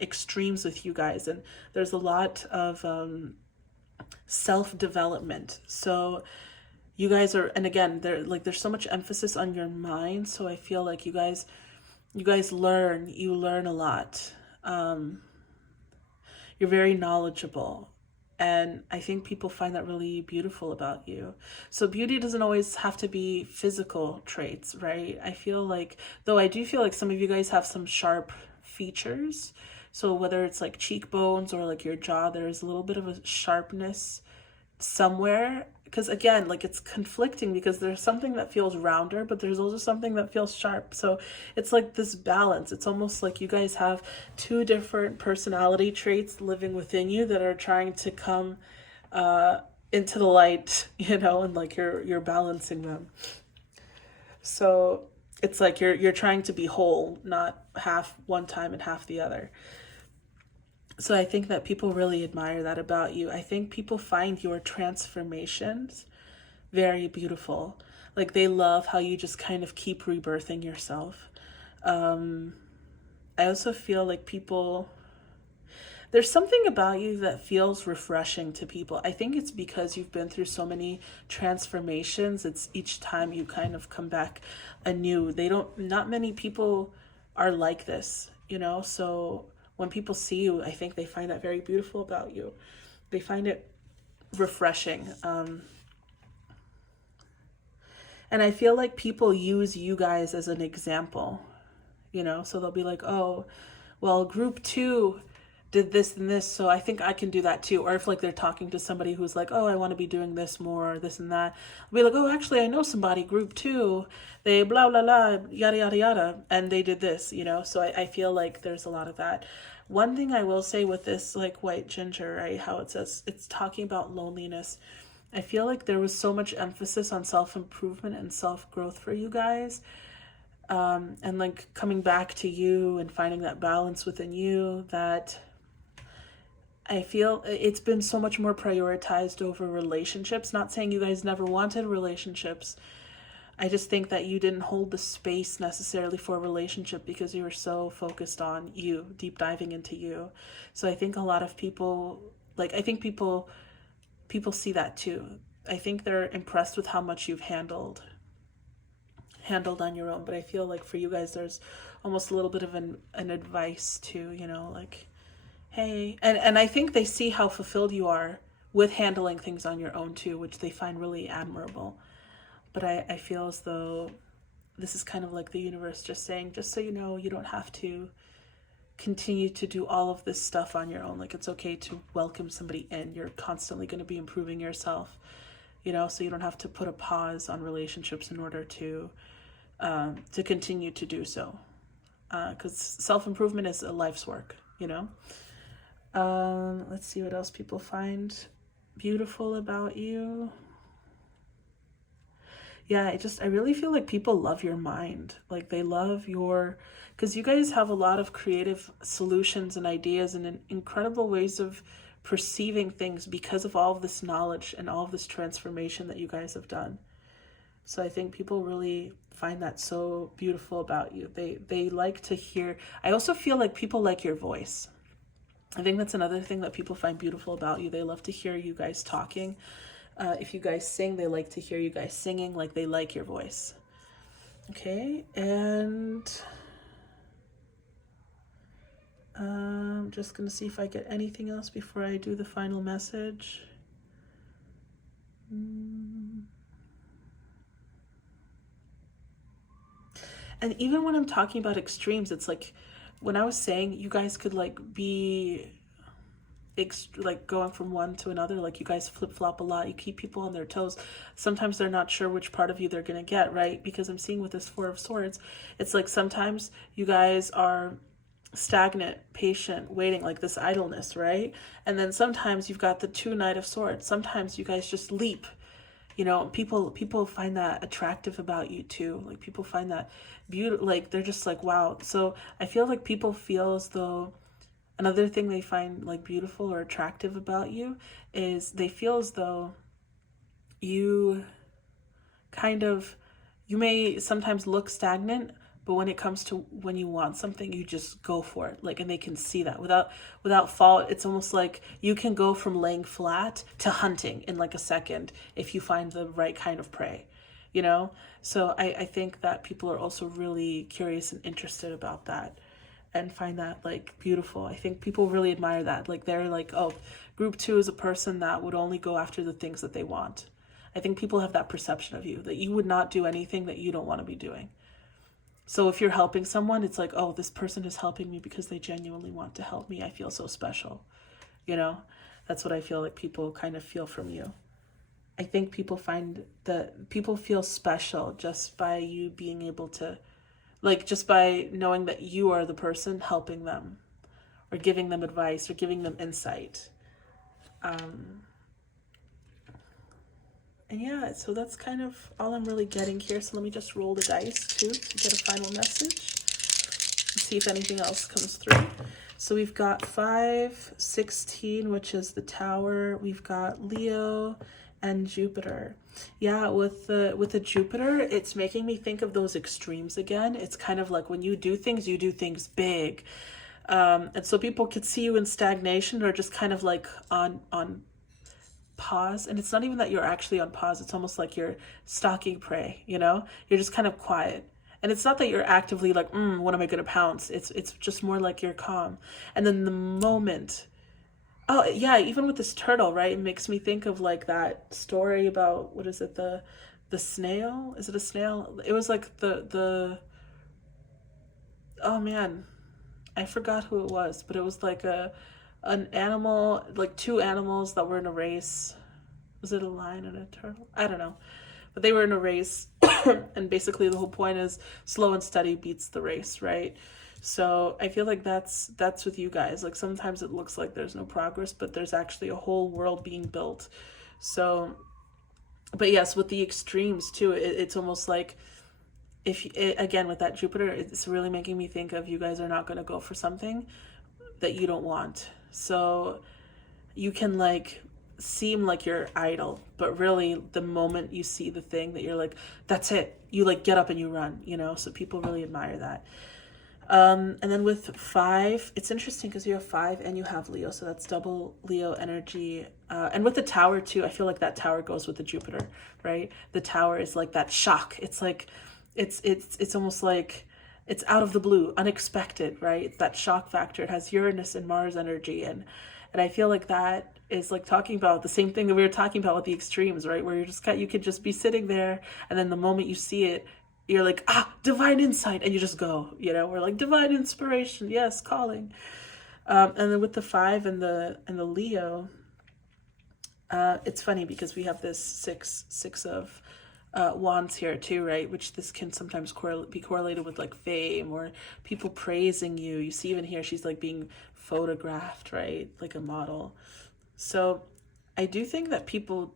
extremes with you guys. And there's a lot of self-development. So you guys are, and again, there's so much emphasis on your mind. So I feel like you guys learn a lot. You're very knowledgeable. And I think people find that really beautiful about you. So beauty doesn't always have to be physical traits, right? I feel like, though I do feel like some of you guys have some sharp features. So whether it's like cheekbones or like your jaw, there's a little bit of a sharpness somewhere. Because again, like it's conflicting because there's something that feels rounder, but there's also something that feels sharp. So it's like this balance. It's almost like you guys have two different personality traits living within you that are trying to come into the light, you know, and like you're balancing them. So it's like you're trying to be whole, not half one time and half the other. So I think that people really admire that about you. I think people find your transformations very beautiful. Like they love how you just kind of keep rebirthing yourself. I also feel like there's something about you that feels refreshing to people. I think it's because you've been through so many transformations. It's each time you kind of come back anew. Not many people are like this, you know? So when people see you, I think they find that very beautiful about you. They find it refreshing. And I feel like people use you guys as an example, so they'll be like, oh, well, group 2 did this and this, so I think I can do that too. Or if like they're talking to somebody who's like, oh, I want to be doing this more, this and that, I'll be like, oh, actually, I know somebody, group 2, they blah, blah, blah, yada, yada, yada, and they did this, So I feel like there's a lot of that. One thing I will say with this, like white ginger, right, how it says it's talking about loneliness. I feel like there was so much emphasis on self-improvement and self-growth for you guys. And like coming back to you and finding that balance within you, that I feel it's been so much more prioritized over relationships. Not saying you guys never wanted relationships. I just think that you didn't hold the space necessarily for a relationship because you were so focused on you, deep diving into you. So I think a lot of people, people see that too. I think they're impressed with how much you've handled on your own. But I feel like for you guys, there's almost a little bit of an advice too, like, hey, and I think they see how fulfilled you are with handling things on your own too, which they find really admirable. But I feel as though this is kind of like the universe just saying, just so you know, you don't have to continue to do all of this stuff on your own. Like, it's okay to welcome somebody in. You're constantly going to be improving yourself, so you don't have to put a pause on relationships in order to continue to do so. Because self-improvement is a life's work, Let's see what else people find beautiful about you. Yeah, I really feel like people love your mind. Like they love because you guys have a lot of creative solutions and ideas and incredible ways of perceiving things because of all of this knowledge and all of this transformation that you guys have done. So I think people really find that so beautiful about you. They like to hear. I also feel like people like your voice. I think that's another thing that people find beautiful about you. They love to hear you guys talking. If you guys sing, they like to hear you guys singing. Like they like your voice. Okay, and I'm just going to see if I get anything else before I do the final message. And even when I'm talking about extremes, it's like when I was saying you guys could like be like going from one to another, like you guys flip-flop a lot, you keep people on their toes. Sometimes they're not sure which part of you they're gonna get, right? Because I'm seeing with this 4 of Swords, it's like sometimes you guys are stagnant, patient, waiting, like this idleness, right? And then sometimes you've got the 2 Knight of Swords. Sometimes you guys just leap. People find that attractive about you too. Like people find that beautiful, like they're just like, wow. So I feel like people feel as though another thing they find like beautiful or attractive about you is they feel as though you may sometimes look stagnant, but when it comes to when you want something, you just go for it. Like, and they can see that without fault. It's almost like you can go from laying flat to hunting in like a second if you find the right kind of prey, So I think that people are also really curious and interested about that and find that like beautiful. I think people really admire that. Like they're like, oh, group 2 is a person that would only go after the things that they want. I think people have that perception of you, that you would not do anything that you don't want to be doing. So if you're helping someone, it's like, oh, this person is helping me because they genuinely want to help me. I feel so special. That's what I feel like people kind of feel from you. I think people find that people feel special just by you being able to, like, just by knowing that you are the person helping them or giving them advice or giving them insight. And yeah, so that's kind of all I'm really getting here. So let me just roll the dice too to get a final message. Let's see if anything else comes through. So we've got 5, 16, which is the Tower. We've got Leo and Jupiter. Yeah, with the Jupiter, it's making me think of those extremes again. It's kind of like when you do things big. And so people could see you in stagnation or just kind of like on pause. And it's not even that you're actually on pause. It's almost like you're stalking prey, You're just kind of quiet. And it's not that you're actively like, when am I going to pounce? It's just more like you're calm. And then the moment, oh yeah, even with this turtle, right? It makes me think of like that story about, what is it? The the snail. Is it a snail? It was like the oh man, I forgot who it was, but it was like an animal, like two animals that were in a race. Was it a lion and a turtle? I don't know. But they were in a race, and basically the whole point is slow and steady beats the race, right? So I feel like that's with you guys. Like sometimes it looks like there's no progress, but there's actually a whole world being built. So, but yes, with the extremes too, it's almost like again with that Jupiter, it's really making me think of you guys are not going to go for something that you don't want. So you can like seem like you're idle, but really the moment you see the thing that you're like, that's it, you like get up and you run, you know. So people really admire that. And then with 5, it's interesting because you have 5 and you have Leo, so that's double Leo energy. And with the tower too, I feel like that tower goes with the Jupiter, right? The tower is like that shock. It's like it's almost like it's out of the blue, unexpected, right? It's that shock factor. It has Uranus and Mars energy, and I feel like that is like talking about the same thing that we were talking about with the extremes, right? Where you could just be sitting there, and then the moment you see it, you're like, divine insight, and you just go, you know. We're like divine inspiration, yes, calling. And then with the 5 and the Leo, it's funny because we have this six of wands here too, right? Which this can sometimes be correlated with like fame or people praising you. You see even here she's like being photographed, right? Like a model. So I do think that people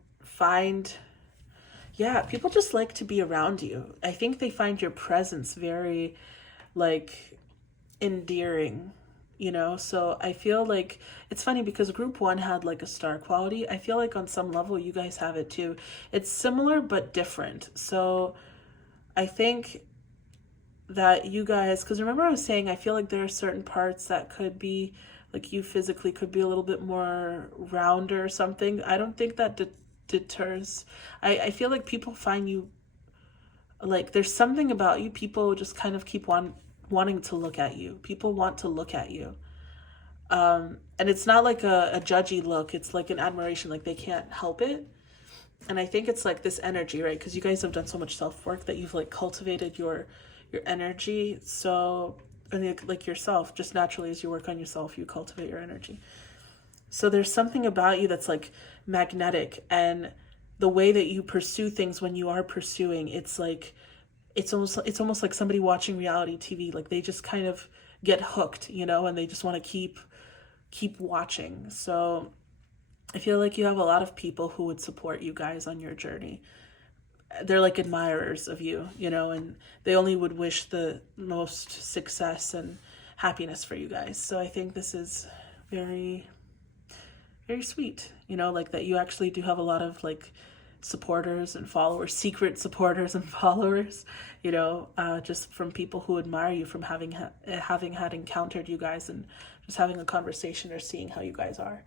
people just like to be around you. I think they find your presence very like endearing, you know. So I feel like it's funny because group 1 had like a star quality. I feel like on some level you guys have it too. It's similar but different. So I think that you guys, because remember I was saying I feel like there are certain parts that could be like you physically could be a little bit more rounder or something. I don't think that deters. I feel like people find you, like there's something about you, people just kind of keep wanting to look at you. People want to look at you. And it's not like a judgy look. It's like an admiration, like they can't help it. And I think it's like this energy, right? Because you guys have done so much self-work that you've like cultivated your energy. So, and like yourself, just naturally as you work on yourself, you cultivate your energy. So there's something about you that's like magnetic, and the way that you pursue things when you are pursuing, it's like, it's almost like somebody watching reality TV. Like they just kind of get hooked, you know, and they just want to keep watching. So I feel like you have a lot of people who would support you guys on your journey. They're like admirers of you, you know, and they only would wish the most success and happiness for you guys. So I think this is very, very sweet, you know, like that you actually do have a lot of like supporters and followers, secret supporters and followers, you know, just from people who admire you from having had encountered you guys and just having a conversation or seeing how you guys are.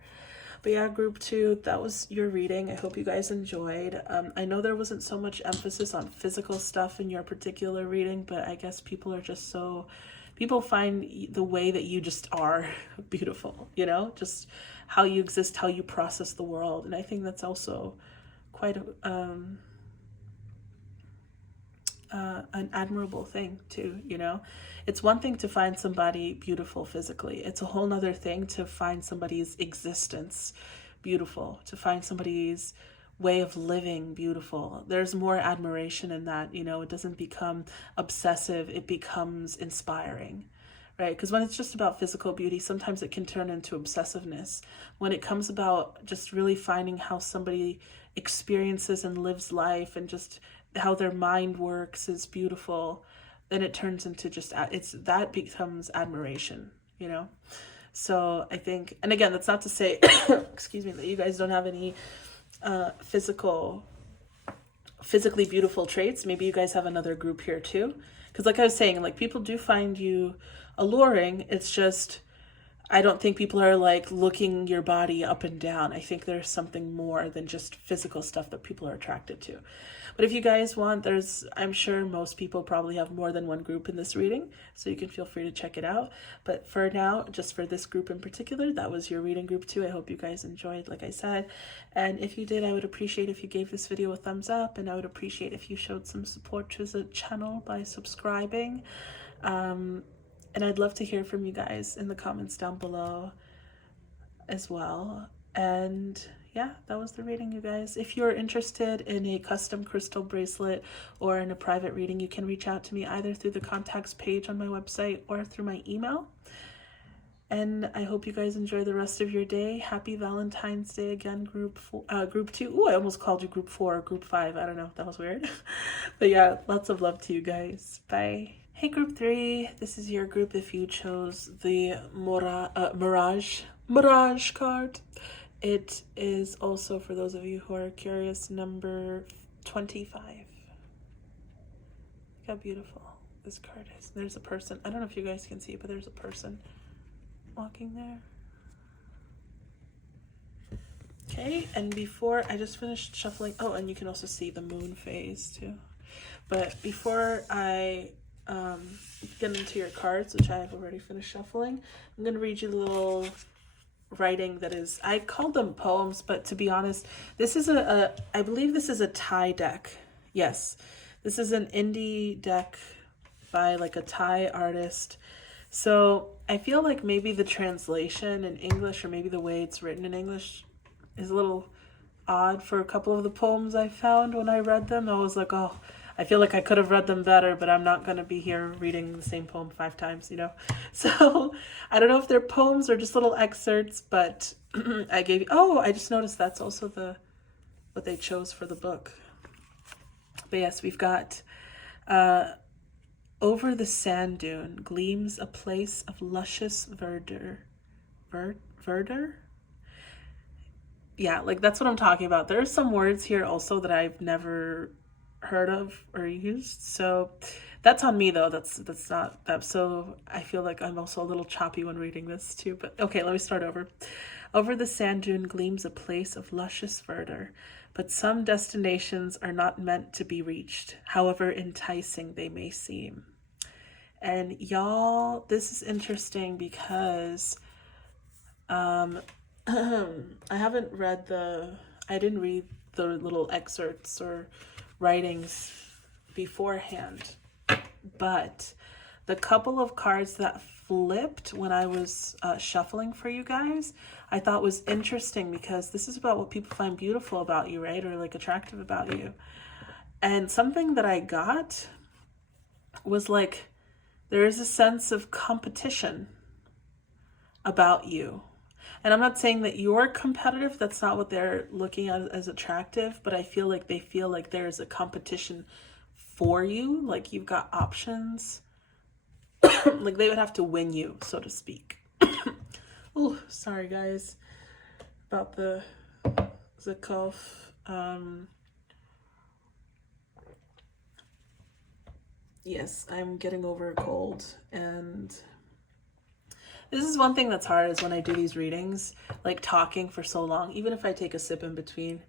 But yeah, group 2, that was your reading. I hope you guys enjoyed. I know there wasn't so much emphasis on physical stuff in your particular reading, but I guess people find the way that you just are beautiful, you know, just how you exist, how you process the world. And I think that's also quite an admirable thing too, you know. It's one thing to find somebody beautiful physically. It's a whole nother thing to find somebody's existence beautiful, to find somebody's way of living beautiful. There's more admiration in that, you know. It doesn't become obsessive, it becomes inspiring, right? Because when it's just about physical beauty, sometimes it can turn into obsessiveness. When it comes about just really finding how somebody experiences and lives life and just how their mind works is beautiful, then it turns into just, that becomes admiration, you know? So I think, and again, that's not to say, excuse me, that you guys don't have any physically beautiful traits. Maybe you guys have another group here too. Because like I was saying, like people do find you alluring. It's just, I don't think people are like looking your body up and down. I think there's something more than just physical stuff that people are attracted to. But if you guys want, I'm sure most people probably have more than one group in this reading, so you can feel free to check it out. But for now, just for this group in particular, that was your reading group 2. I hope you guys enjoyed, like I said. And if you did, I would appreciate if you gave this video a thumbs up, and I would appreciate if you showed some support to the channel by subscribing. And I'd love to hear from you guys in the comments down below as well. And yeah, that was the reading, you guys. If you're interested in a custom crystal bracelet or in a private reading, you can reach out to me either through the contacts page on my website or through my email. And I hope you guys enjoy the rest of your day. Happy Valentine's Day again, group 2. Ooh, I almost called you group 4 or group 5. I don't know, that was weird. But yeah, lots of love to you guys. Bye. Hey group 3, this is your group if you chose the Mirage card. It is also, for those of you who are curious, number 25. Look how beautiful this card is. There's a person. I don't know if you guys can see, but there's a person walking there. Okay, and before I just finished shuffling, oh, and you can also see the moon phase too. But before I get into your cards, which I have already finished shuffling, I'm going to read you a little writing that is, I called them poems, but to be honest, this is I believe this is a Thai deck. Yes, this is an indie deck by like a Thai artist. So I feel like maybe the translation in English, or maybe the way it's written in English, is a little odd for a couple of the poems I found when I read them. I was like, oh, I feel like I could have read them better, but I'm not going to be here reading the same poem 5 times, you know? So I don't know if they're poems or just little excerpts, but I gave you, oh, I just noticed that's also what they chose for the book. But yes, we've got, over the sand dune gleams a place of luscious verdure. Verdure? Yeah, like that's what I'm talking about. There are some words here also that I've never heard of or used, so that's on me though. That's not that, so I feel like I'm also a little choppy when reading this too. But okay, let me start over. Over the sand dune gleams a place of luscious verdure, but some destinations are not meant to be reached, however enticing they may seem. And y'all, this is interesting because I didn't read the little excerpts or writings beforehand, but the couple of cards that flipped when I was shuffling for you guys, I thought was interesting because this is about what people find beautiful about you, right? Or like attractive about you. And something that I got was like, there is a sense of competition about you. And I'm not saying that you're competitive. That's not what they're looking at as attractive. But I feel like they feel like there's a competition for you. Like you've got options. Like they would have to win you, so to speak. Oh, sorry guys about the cough. Yes, I'm getting over a cold, and this is one thing that's hard is when I do these readings, like talking for so long, even if I take a sip in between,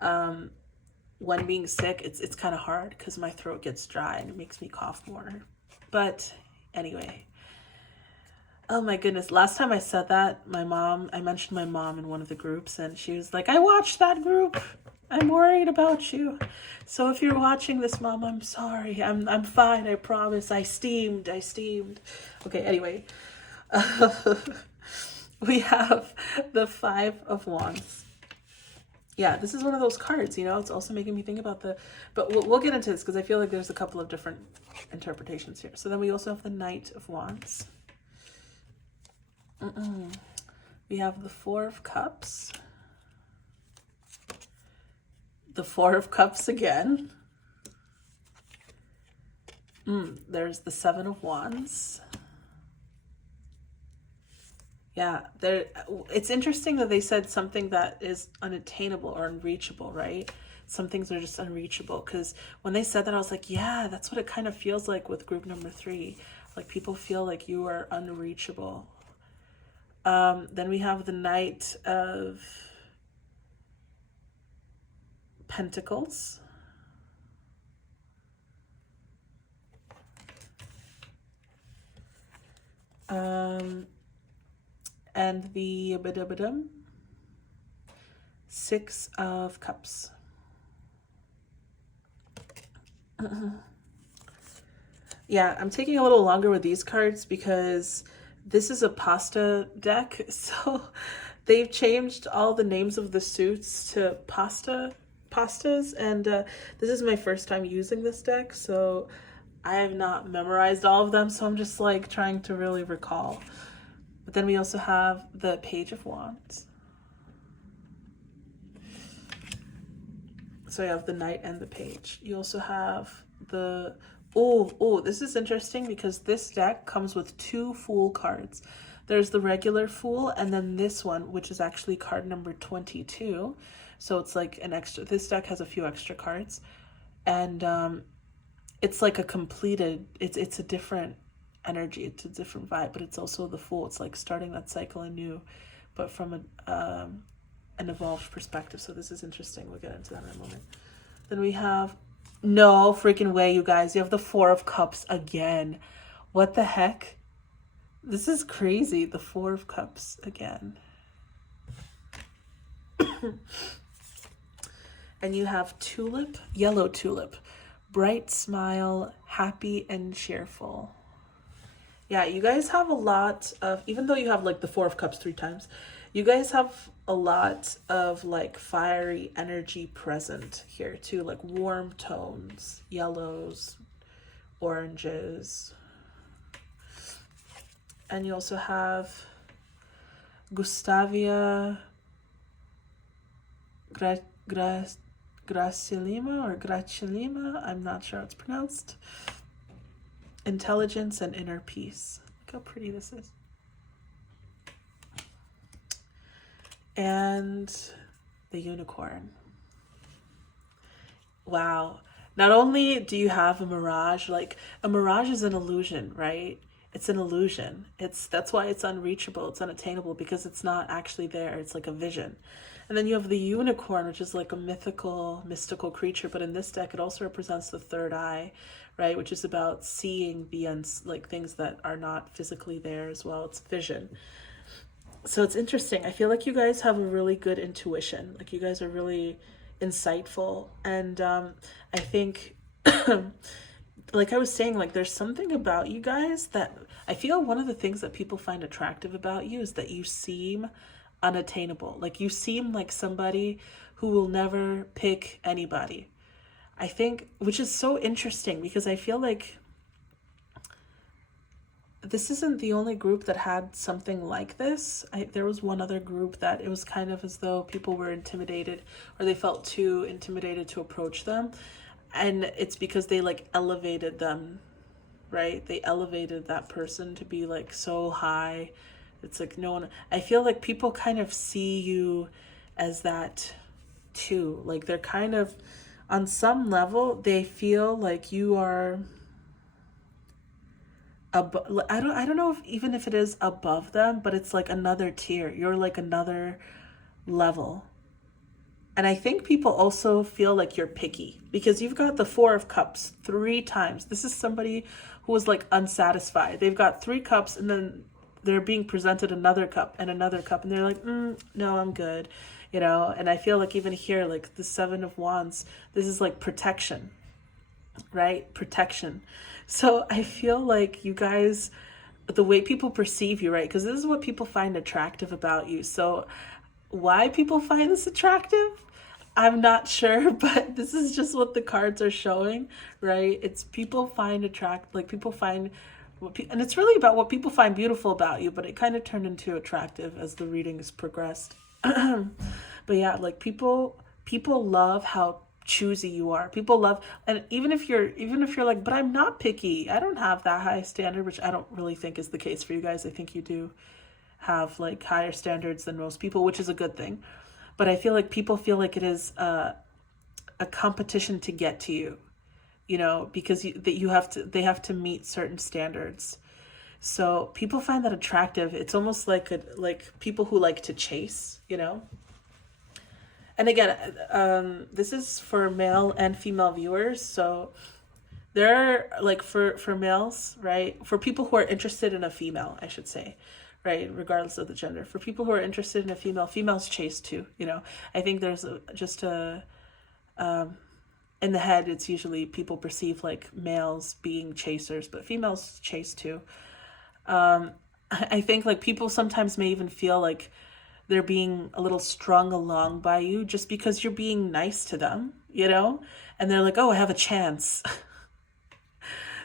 when being sick, it's kind of hard because my throat gets dry and it makes me cough more. But anyway, oh my goodness, last time I said that, I mentioned my mom in one of the groups, and she was like, I watched that group. I'm worried about you. So if you're watching this, Mom, I'm sorry. I'm fine, I promise. I steamed. Okay, anyway. We have the 5 of Wands. Yeah, this is one of those cards, you know, it's also making me think about but we'll get into this because I feel like there's a couple of different interpretations here. So then we also have the Knight of Wands. We have the 4 of Cups. The 4 of Cups again. There's the 7 of Wands. Yeah, it's interesting that they said something that is unattainable or unreachable, right? Some things are just unreachable, because when they said that, I was like, yeah, that's what it kind of feels like with group number 3. Like people feel like you are unreachable. Then we have the Knight of Pentacles. And the Six of Cups. Yeah, I'm taking a little longer with these cards because this is a pasta deck, so they've changed all the names of the suits to pastas, and this is my first time using this deck, so I have not memorized all of them, so I'm just like trying to really recall. But then we also have the Page of Wands. So you have the Knight and the Page. You also have the this is interesting because this deck comes with 2 Fool cards. There's the regular Fool, and then this one, which is actually card number 22. So it's like an extra, this deck has a few extra cards. And it's like a completed, it's a different energy, it's a different vibe, but it's also the Fool. It's like starting that cycle anew, but from an evolved perspective. So this is interesting. We'll get into that in a moment. Then we have, no freaking way, you guys, you have the Four of Cups again. What the heck? This is crazy. The Four of Cups again. And you have Tulip, Yellow Tulip, bright smile, happy and cheerful. Yeah, you guys have a lot of, even though you have like the Four of Cups 3 times, you guys have a lot of like fiery energy present here too, like warm tones, yellows, oranges. And you also have Gustavia Gracilima or Gracilima, I'm not sure how it's pronounced. Intelligence and inner peace. Look how pretty this is. And the Unicorn. Wow. Not only do you have a mirage, like a mirage is an illusion, right? It's an illusion. That's why it's unreachable, it's unattainable, because it's not actually there. It's like a vision. And then you have the Unicorn, which is like a mystical creature, but in this deck it also represents the third eye, right? Which is about seeing the like things that are not physically there as well. It's vision. So it's interesting. I feel like you guys have a really good intuition. Like you guys are really insightful. And I think, like I was saying, like there's something about you guys that I feel one of the things that people find attractive about you is that you seem unattainable. Like you seem like somebody who will never pick anybody. I think, which is so interesting because I feel like this isn't the only group that had something like this. There was one other group that it was kind of as though people were intimidated or they felt too intimidated to approach them. And it's because they like elevated them, right? They elevated that person to be like so high. It's like no one, I feel like people kind of see you as that too. Like they're kind of, on some level, they feel like you are, I don't know even if it is above them, but it's like another tier. You're like another level. And I think people also feel like you're picky because you've got the Four of Cups 3 times. This is somebody who was like unsatisfied. They've got 3 cups and then they're being presented another cup and another cup and they're like, no, I'm good, you know? And I feel like even here, like the 7 of Wands, this is like protection, right? Protection. So I feel like you guys, the way people perceive you, right? Because this is what people find attractive about you. So why people find this attractive, I'm not sure, but this is just what the cards are showing, right? It's people find people find, and it's really about what people find beautiful about you, but it kind of turned into attractive as the readings progressed. But yeah, like people love how choosy you are. People love, and even if you're like, but I'm not picky, I don't have that high standard, which I don't really think is the case for you guys. I think you do have like higher standards than most people, which is a good thing. But I feel like people feel like it is a competition to get to you, you know, because they have to meet certain standards. So people find that attractive. It's almost like people who like to chase, And again, this is for male and female viewers. So there are like for males, right? For people who are interested in a female, I should say, right? Regardless of the gender. For people who are interested in a female, females chase too, I think there's in the head, it's usually people perceive like males being chasers, but females chase too. I think like people sometimes may even feel like they're being a little strung along by you just because you're being nice to them, and they're like, oh, I have a chance.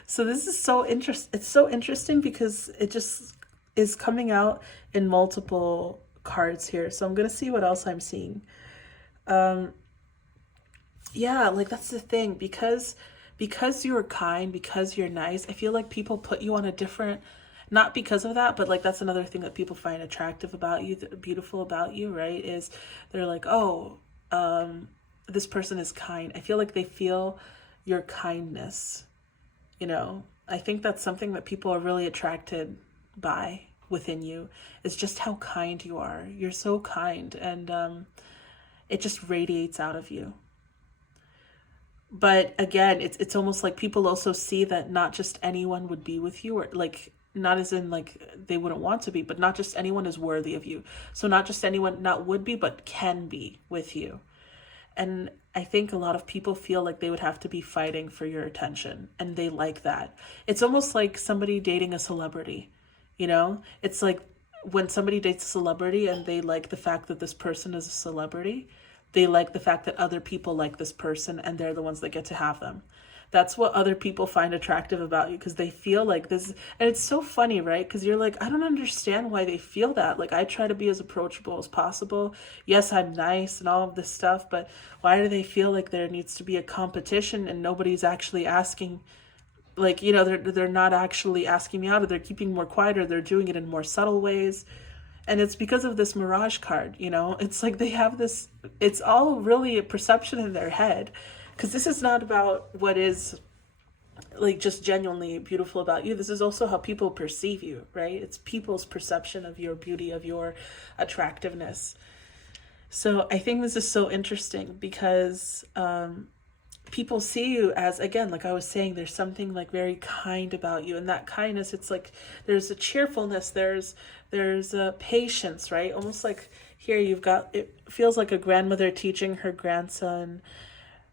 So this is so it's so interesting because it just is coming out in multiple cards here. So I'm gonna see what else I'm seeing. Yeah, like that's the thing, because you're kind, because you're nice, I feel like people put you on a different, not because of that, but like that's another thing that people find attractive about you, beautiful about you, right? Is they're like, oh, this person is kind. I feel like they feel your kindness, I think that's something that people are really attracted by within you, is just how kind you are. You're so kind, and it just radiates out of you. But again, it's almost like people also see that not just anyone would be with you, or like, not as in like they wouldn't want to be, but not just anyone is worthy of you. So not just anyone not would be, but can be with you. And I think a lot of people feel like they would have to be fighting for your attention, and they like that. It's almost like somebody dating a celebrity, It's like when somebody dates a celebrity and they like the fact that this person is a celebrity, they like the fact that other people like this person and they're the ones that get to have them. That's what other people find attractive about you, because they feel like this. And it's so funny, right? Because you're like, I don't understand why they feel that. Like, I try to be as approachable as possible. Yes, I'm nice and all of this stuff, but why do they feel like there needs to be a competition and nobody's actually asking, like, they're not actually asking me out, or they're keeping more quiet, or they're doing it in more subtle ways. And it's because of this Mirage card, It's like they have this, it's all really a perception in their head. Because this is not about what is like just genuinely beautiful about you. This is also how people perceive you, right? It's people's perception of your beauty, of your attractiveness. So I think this is so interesting because people see you as, again, like I was saying, there's something like very kind about you. And that kindness, it's like there's a cheerfulness, there's a patience, right? Almost like here you've got, it feels like a grandmother teaching her grandson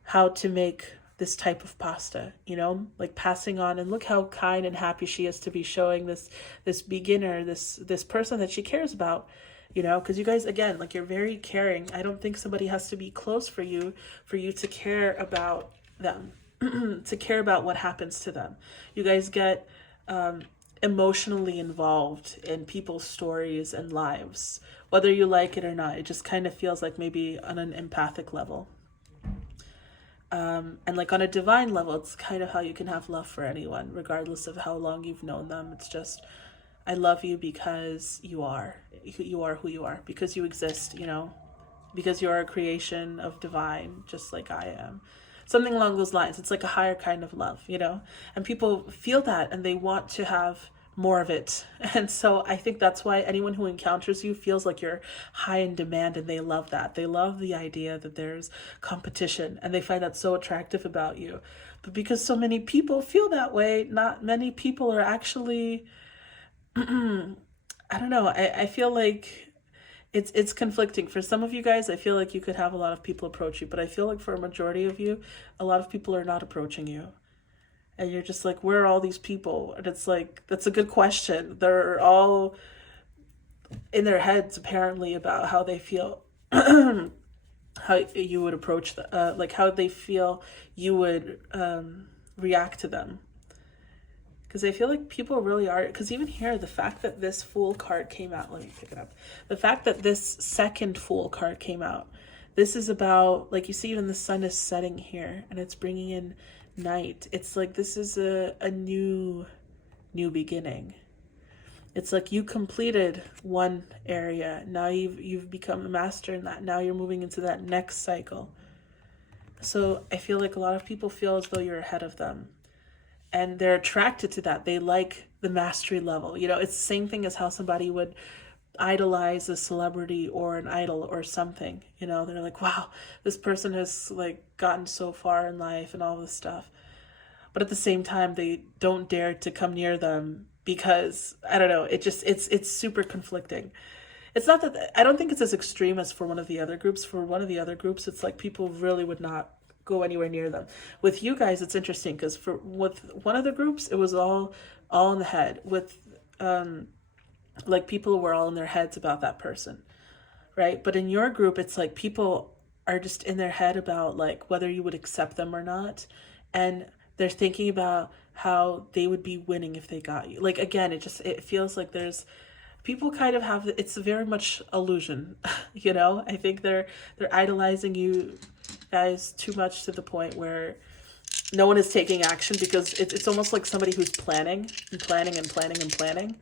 how to make this type of pasta, like passing on, and look how kind and happy she is to be showing this beginner, this person that she cares about, because you guys, again, like you're very caring. I don't think somebody has to be close for you to care about them, to care about what happens to them. You guys get emotionally involved in people's stories and lives, whether you like it or not. It just kind of feels like maybe on an empathic level. And like on a divine level, it's kind of how you can have love for anyone, regardless of how long you've known them. It's just, I love you because you are who you are, because you exist, because you are a creation of divine, just like I am. Something along those lines. It's like a higher kind of love, and people feel that and they want to have more of it. And so I think that's why anyone who encounters you feels like you're high in demand, and they love that. They love the idea that there's competition, and they find that so attractive about you. But because so many people feel that way, not many people are actually, I don't know, I feel like it's conflicting. For some of you guys, I feel like you could have a lot of people approach you, but I feel like for a majority of you, a lot of people are not approaching you. And you're just like, where are all these people? And it's like, that's a good question. They're all in their heads, apparently, about how they feel, how you would approach them, like how they feel you would react to them. Because I feel like people really are, because even here, the fact that this Fool card came out, let me pick it up. The fact that this second Fool card came out, this is about, like you see even the sun is setting here, and it's bringing in night. It's like this is a new beginning. It's like you completed one area, now you've become a master in that. Now you're moving into that next cycle. So I feel like a lot of people feel as though you're ahead of them, and they're attracted to that. They like the mastery level. You know, it's the same thing as how somebody would idolize a celebrity or an idol or something. You know, they're like, wow, this person has like gotten so far in life and all this stuff. But at the same time, they don't dare to come near them because I don't know, it's super conflicting. It's not that I don't think it's as extreme as for one of the other groups. For one of the other groups, it's like people really would not go anywhere near them. With you guys, it's interesting because for with one of the groups, it was all in the head. With like people were all in their heads about that person, right? But in your group, it's like people are just in their head about like whether you would accept them or not, and they're thinking about how they would be winning if they got you. Like again, it feels like there's people kind of have it's very much illusion. You know, I think they're idolizing you guys too much to the point where no one is taking action because it's almost like somebody who's planning and planning and planning and planning,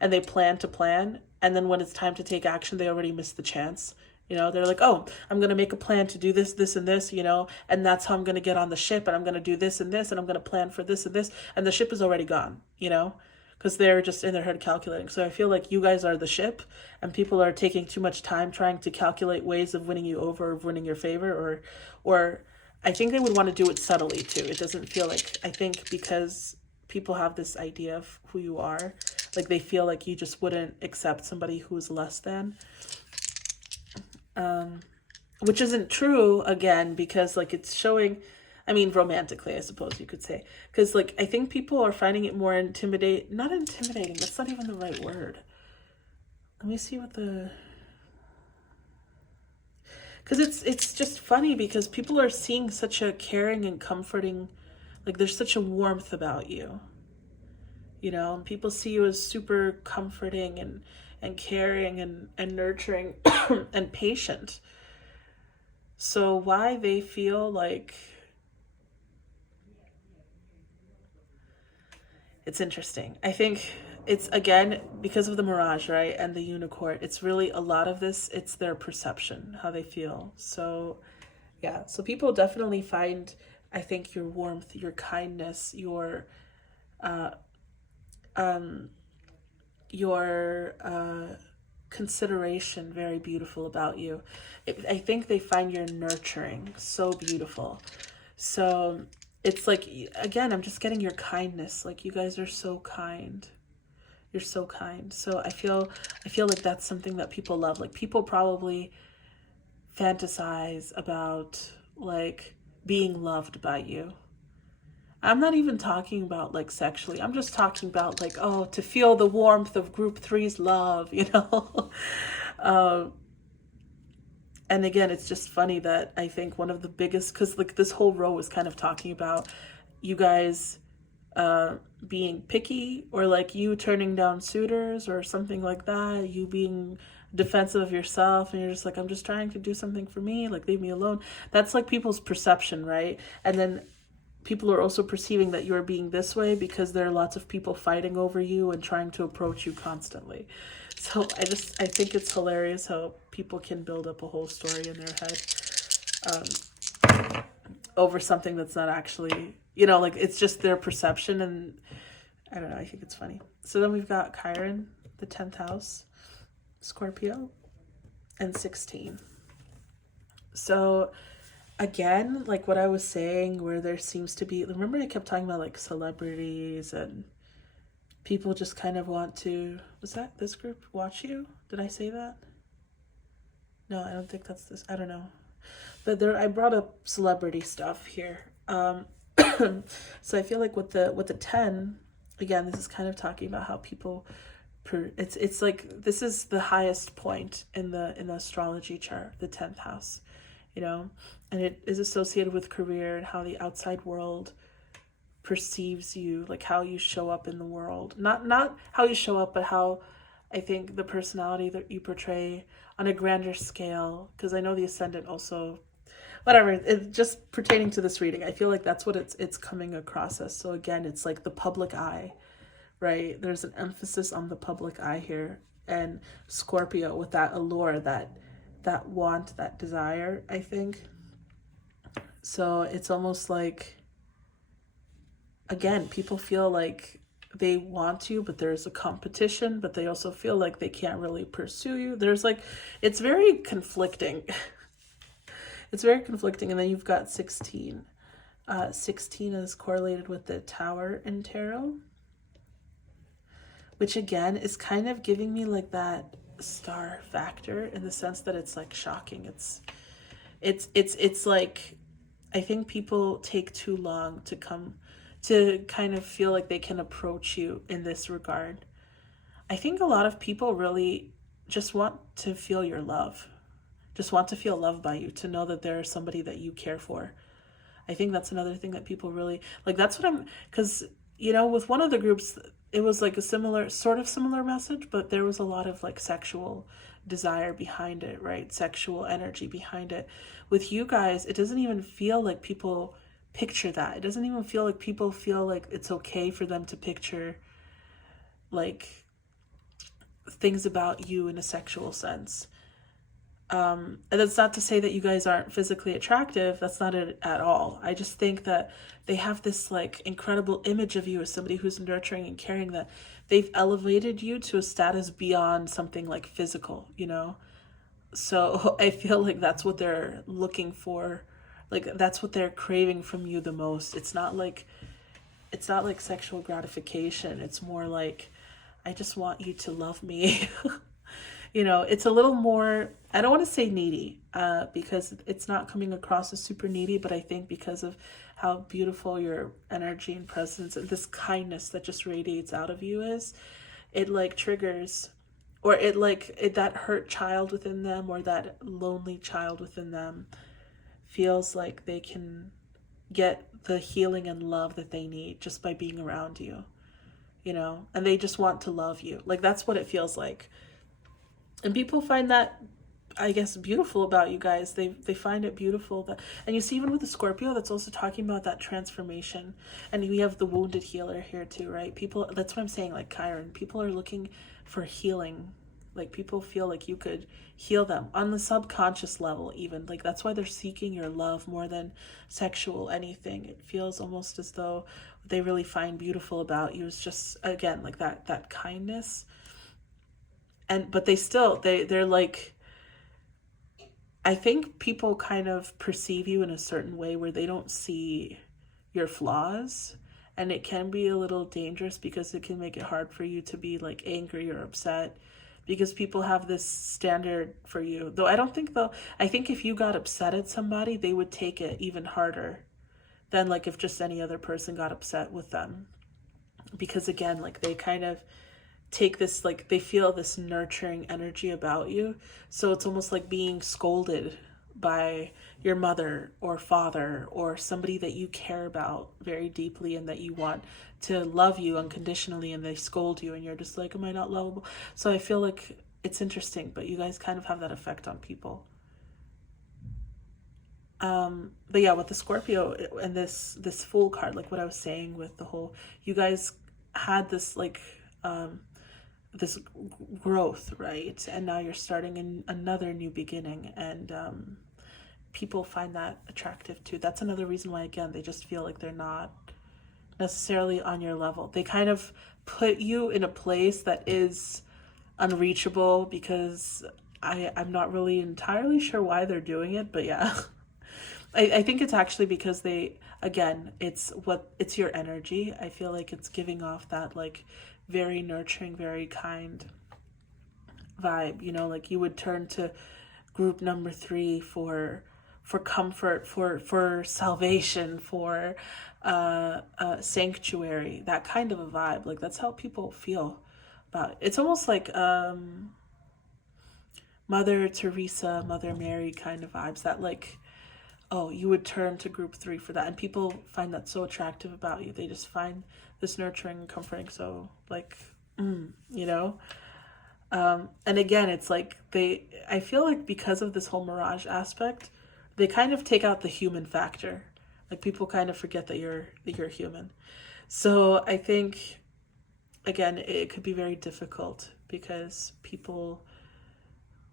and they plan to plan, and then when it's time to take action they already missed the chance. You know, they're like, oh, I'm going to make a plan to do this, this, and this, you know, and that's how I'm going to get on the ship, and I'm going to do this and this, and I'm going to plan for this and this, and the ship is already gone, you know, because they're just in their head calculating. So I feel like you guys are the ship, and people are taking too much time trying to calculate ways of winning you over, of winning your favor, or I think they would want to do it subtly too. It doesn't feel like, I think because people have this idea of who you are, like they feel like you just wouldn't accept somebody who is less than. Which isn't true again, because like it's showing, I mean, romantically, I suppose you could say, because like I think people are finding it more not intimidating, that's not even the right word. Let me see what because it's just funny because people are seeing such a caring and comforting, like there's such a warmth about you, you know, and people see you as super comforting and caring and nurturing and patient. So why they feel like it's interesting. I think it's again because of the mirage, right? And the unicorn. It's really a lot of this, it's their perception, how they feel. So yeah, so people definitely find, I think, your warmth, your kindness, your consideration very beautiful about you. I think they find your nurturing so beautiful. So it's like, again, I'm just getting your kindness. Like you guys are so kind. You're so kind. So I feel like that's something that people love. Like people probably fantasize about like being loved by you. I'm not even talking about like sexually. I'm just talking about like, oh, to feel the warmth of group three's love, you know? And again, it's just funny that I think one of the biggest, because like this whole row is kind of talking about you guys being picky, or like you turning down suitors or something like that, you being defensive of yourself, and you're just like, I'm just trying to do something for me, like leave me alone. That's like people's perception, right? And then people are also perceiving that you're being this way because there are lots of people fighting over you and trying to approach you constantly. So I think it's hilarious how people can build up a whole story in their head over something that's not actually, you know, like it's just their perception. And I don't know, I think it's funny. So then we've got Chiron, the 10th house, Scorpio, and 16. So again, like what I was saying, where there seems to be, remember I kept talking about like celebrities and people just kind of want to, was that this group, watch you? Did I say that? No, I don't think that's this, I don't know. But there, I brought up celebrity stuff here. So I feel like with the 10, again, this is kind of talking about how people, it's like, this is the highest point in the astrology chart, the 10th house, you know, and it is associated with career and how the outside world perceives you, like how you show up in the world. Not how you show up, but how I think the personality that you portray on a grander scale, because I know the ascendant also, whatever, it's just pertaining to this reading. I feel like that's what it's coming across as. So again, it's like the public eye, right? There's an emphasis on the public eye here. And Scorpio with that allure, that want, that desire, I think. So it's almost like again, people feel like they want you, but there's a competition, but they also feel like they can't really pursue you. There's like, it's very conflicting. It's very conflicting. And then you've got 16. 16 is correlated with the Tower in tarot, which again is kind of giving me like that star factor in the sense that it's like shocking. It's like, I think people take too long to come to kind of feel like they can approach you in this regard. I think a lot of people really just want to feel your love, just want to feel loved by you, to know that there's somebody that you care for. I think that's another thing that people really like. That's what because, with one of the groups, it was like a similar message, but there was a lot of like sexual desire behind it, right? Sexual energy behind it. With you guys, it doesn't even feel like people picture that. It doesn't even feel like people feel like it's okay for them to picture like things about you in a sexual sense. And that's not to say that you guys aren't physically attractive. That's not it at all. I just think that they have this like incredible image of you as somebody who's nurturing and caring, that they've elevated you to a status beyond something like physical, So I feel like that's what they're looking for. Like that's what they're craving from you the most. It's not like sexual gratification. It's more like, I just want you to love me. It's a little more, I don't want to say needy, because it's not coming across as super needy, but I think because of how beautiful your energy and presence and this kindness that just radiates out of you is, it like triggers, or that hurt child within them, or that lonely child within them feels like they can get the healing and love that they need just by being around you, and they just want to love you. Like that's what it feels like. And people find that, I guess, beautiful about you guys. They find it beautiful that, and you see, even with the Scorpio, that's also talking about that transformation. And we have the wounded healer here too, right? People, that's what I'm saying, like Chiron, people are looking for healing. Like people feel like you could heal them on the subconscious level, even. Like that's why they're seeking your love more than sexual anything. It feels almost as though what they really find beautiful about you is just, again, like that kindness. But they're like, I think people kind of perceive you in a certain way where they don't see your flaws, and it can be a little dangerous because it can make it hard for you to be like angry or upset, because people have this standard for you. Though I think if you got upset at somebody, they would take it even harder than like if just any other person got upset with them, because again, like they kind of take this, like they feel this nurturing energy about you. So it's almost like being scolded by your mother or father or somebody that you care about very deeply and that you want to love you unconditionally, and they scold you and you're just like, am I not lovable? So I feel like it's interesting, but you guys kind of have that effect on people. But yeah, with the Scorpio and this Fool card, like what I was saying with the whole, you guys had this like this growth, right? And now you're starting another new beginning, and people find that attractive too. That's another reason why, again, they just feel like they're not necessarily on your level. They kind of put you in a place that is unreachable, because I'm not really entirely sure why they're doing it, but yeah. I think it's actually because they, again, it's your energy. I feel like it's giving off that like very nurturing, very kind vibe, like you would turn to group number 3 for comfort, for salvation, for sanctuary, that kind of a vibe. Like that's how people feel about it. It's almost like Mother Teresa, Mother Mary kind of vibes, that like, oh, you would turn to group 3 for that. And people find that so attractive about you. They just find this nurturing and comforting. So like, And again, it's like I feel like because of this whole mirage aspect, they kind of take out the human factor. Like people kind of forget that you're human. So I think, again, it could be very difficult because people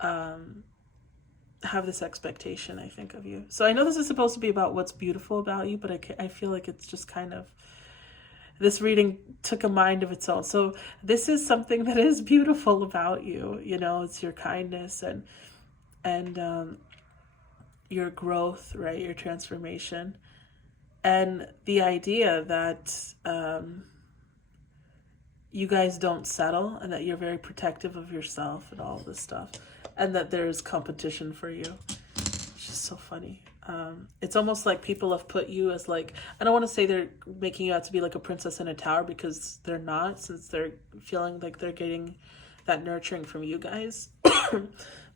have this expectation, I think, of you. So I know this is supposed to be about what's beautiful about you, but I feel like it's just kind of this reading took a mind of its own. So this is something that is beautiful about you. You know, it's your kindness and your growth, right? Your transformation. And the idea that you guys don't settle, and that you're very protective of yourself and all of this stuff, and that there's competition for you. It's just so funny. It's almost like people have put you as like, I don't want to say they're making you out to be like a princess in a tower, because they're not, since they're feeling like they're getting that nurturing from you guys.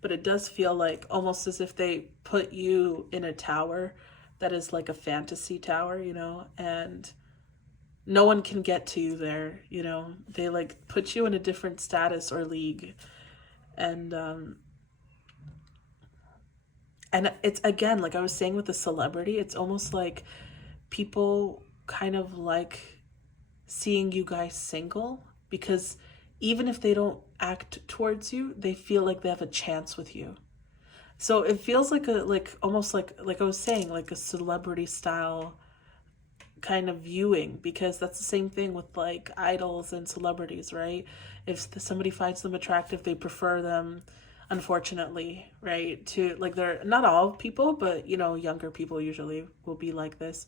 But it does feel like almost as if they put you in a tower that is like a fantasy tower, you know, and no one can get to you there, you know. They like put you in a different status or league. And it's, again, like I was saying with the celebrity, it's almost like people kind of like seeing you guys single, because even if they don't act towards you, they feel like they have a chance with you. So it feels like almost like I was saying, like a celebrity style kind of viewing, because that's the same thing with like idols and celebrities, right? If somebody finds them attractive, they prefer them, unfortunately, right? To like, they're not all people, but you know, younger people usually will be like this.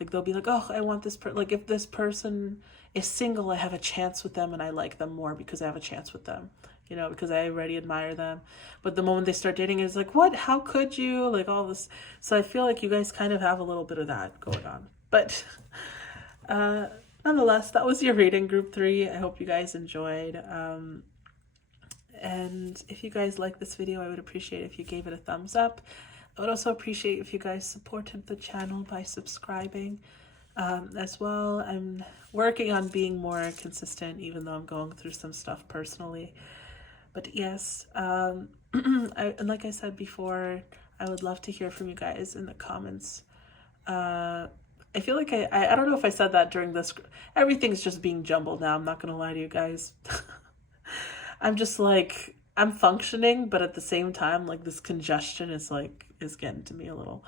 Like they'll be like, oh, I want this like if this person is single, I have a chance with them, and I like them more because I have a chance with them, you know, because I already admire them. But the moment they start dating, it's like, what? How could you? Like all this. So I feel like you guys kind of have a little bit of that going on. But nonetheless, that was your reading, group 3. I hope you guys enjoyed. And if you guys like this video, I would appreciate if you gave it a thumbs up. I would also appreciate if you guys supported the channel by subscribing as well. I'm working on being more consistent, even though I'm going through some stuff personally. But yes, and like I said before, I would love to hear from you guys in the comments. I feel like I don't know if I said that during this. Everything's just being jumbled now. I'm not going to lie to you guys. I'm just like, I'm functioning, but at the same time, like this congestion is getting to me a little.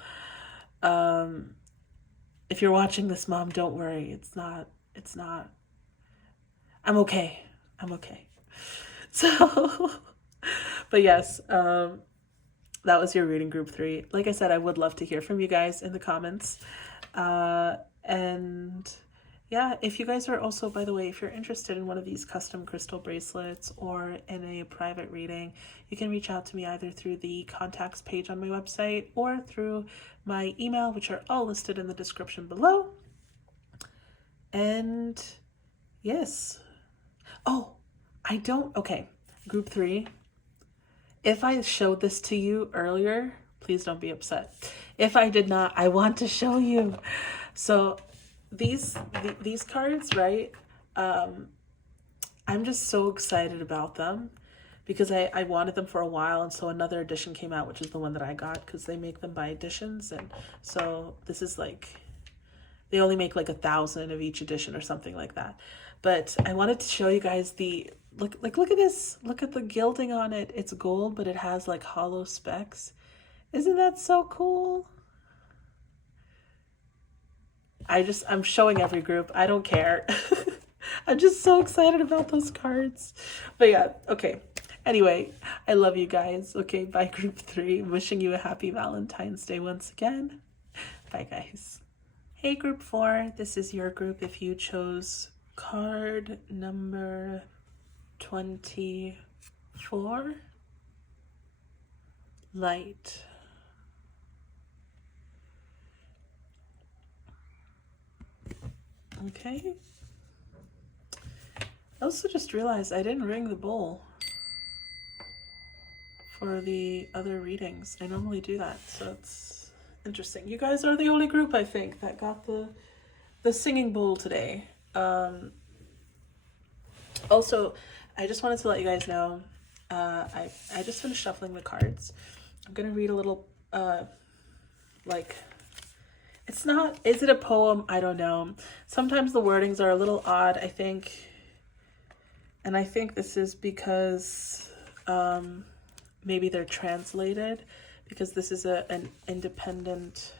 If you're watching this, Mom, don't worry. It's not, I'm okay. So, but yes, that was your reading, group 3. Like I said, I would love to hear from you guys in the comments. And yeah, if you guys are also, by the way, if you're interested in one of these custom crystal bracelets or in a private reading, you can reach out to me either through the contacts page on my website or through my email, which are all listed in the description below. And yes. Oh, okay, group 3. If I showed this to you earlier, please don't be upset. If I did not, I want to show you. So these cards, right? I'm just so excited about them because I wanted them for a while, and so another edition came out, which is the one that I got, because they make them by editions, and so this is like, they only make like 1,000 of each edition or something like that. But I wanted to show you guys the look at this. Look at the gilding on it. It's gold, but it has like hollow specks. Isn't that so cool? I'm showing every group. I don't care. I'm just so excited about those cards. But yeah, okay. Anyway, I love you guys. Okay, bye, group 3. Wishing you a happy Valentine's Day once again. Bye, guys. Hey, group 4. This is your group if you chose card number 24. Light. Okay. I also just realized I didn't ring the bowl for the other readings. I normally do that, so it's interesting. You guys are the only group, I think, that got the singing bowl today. Also, I just wanted to let you guys know, I just finished shuffling the cards. I'm gonna read a little, it's not, is it a poem? I don't know. Sometimes the wordings are a little odd, I think. And I think this is because maybe they're translated, because this is an independent,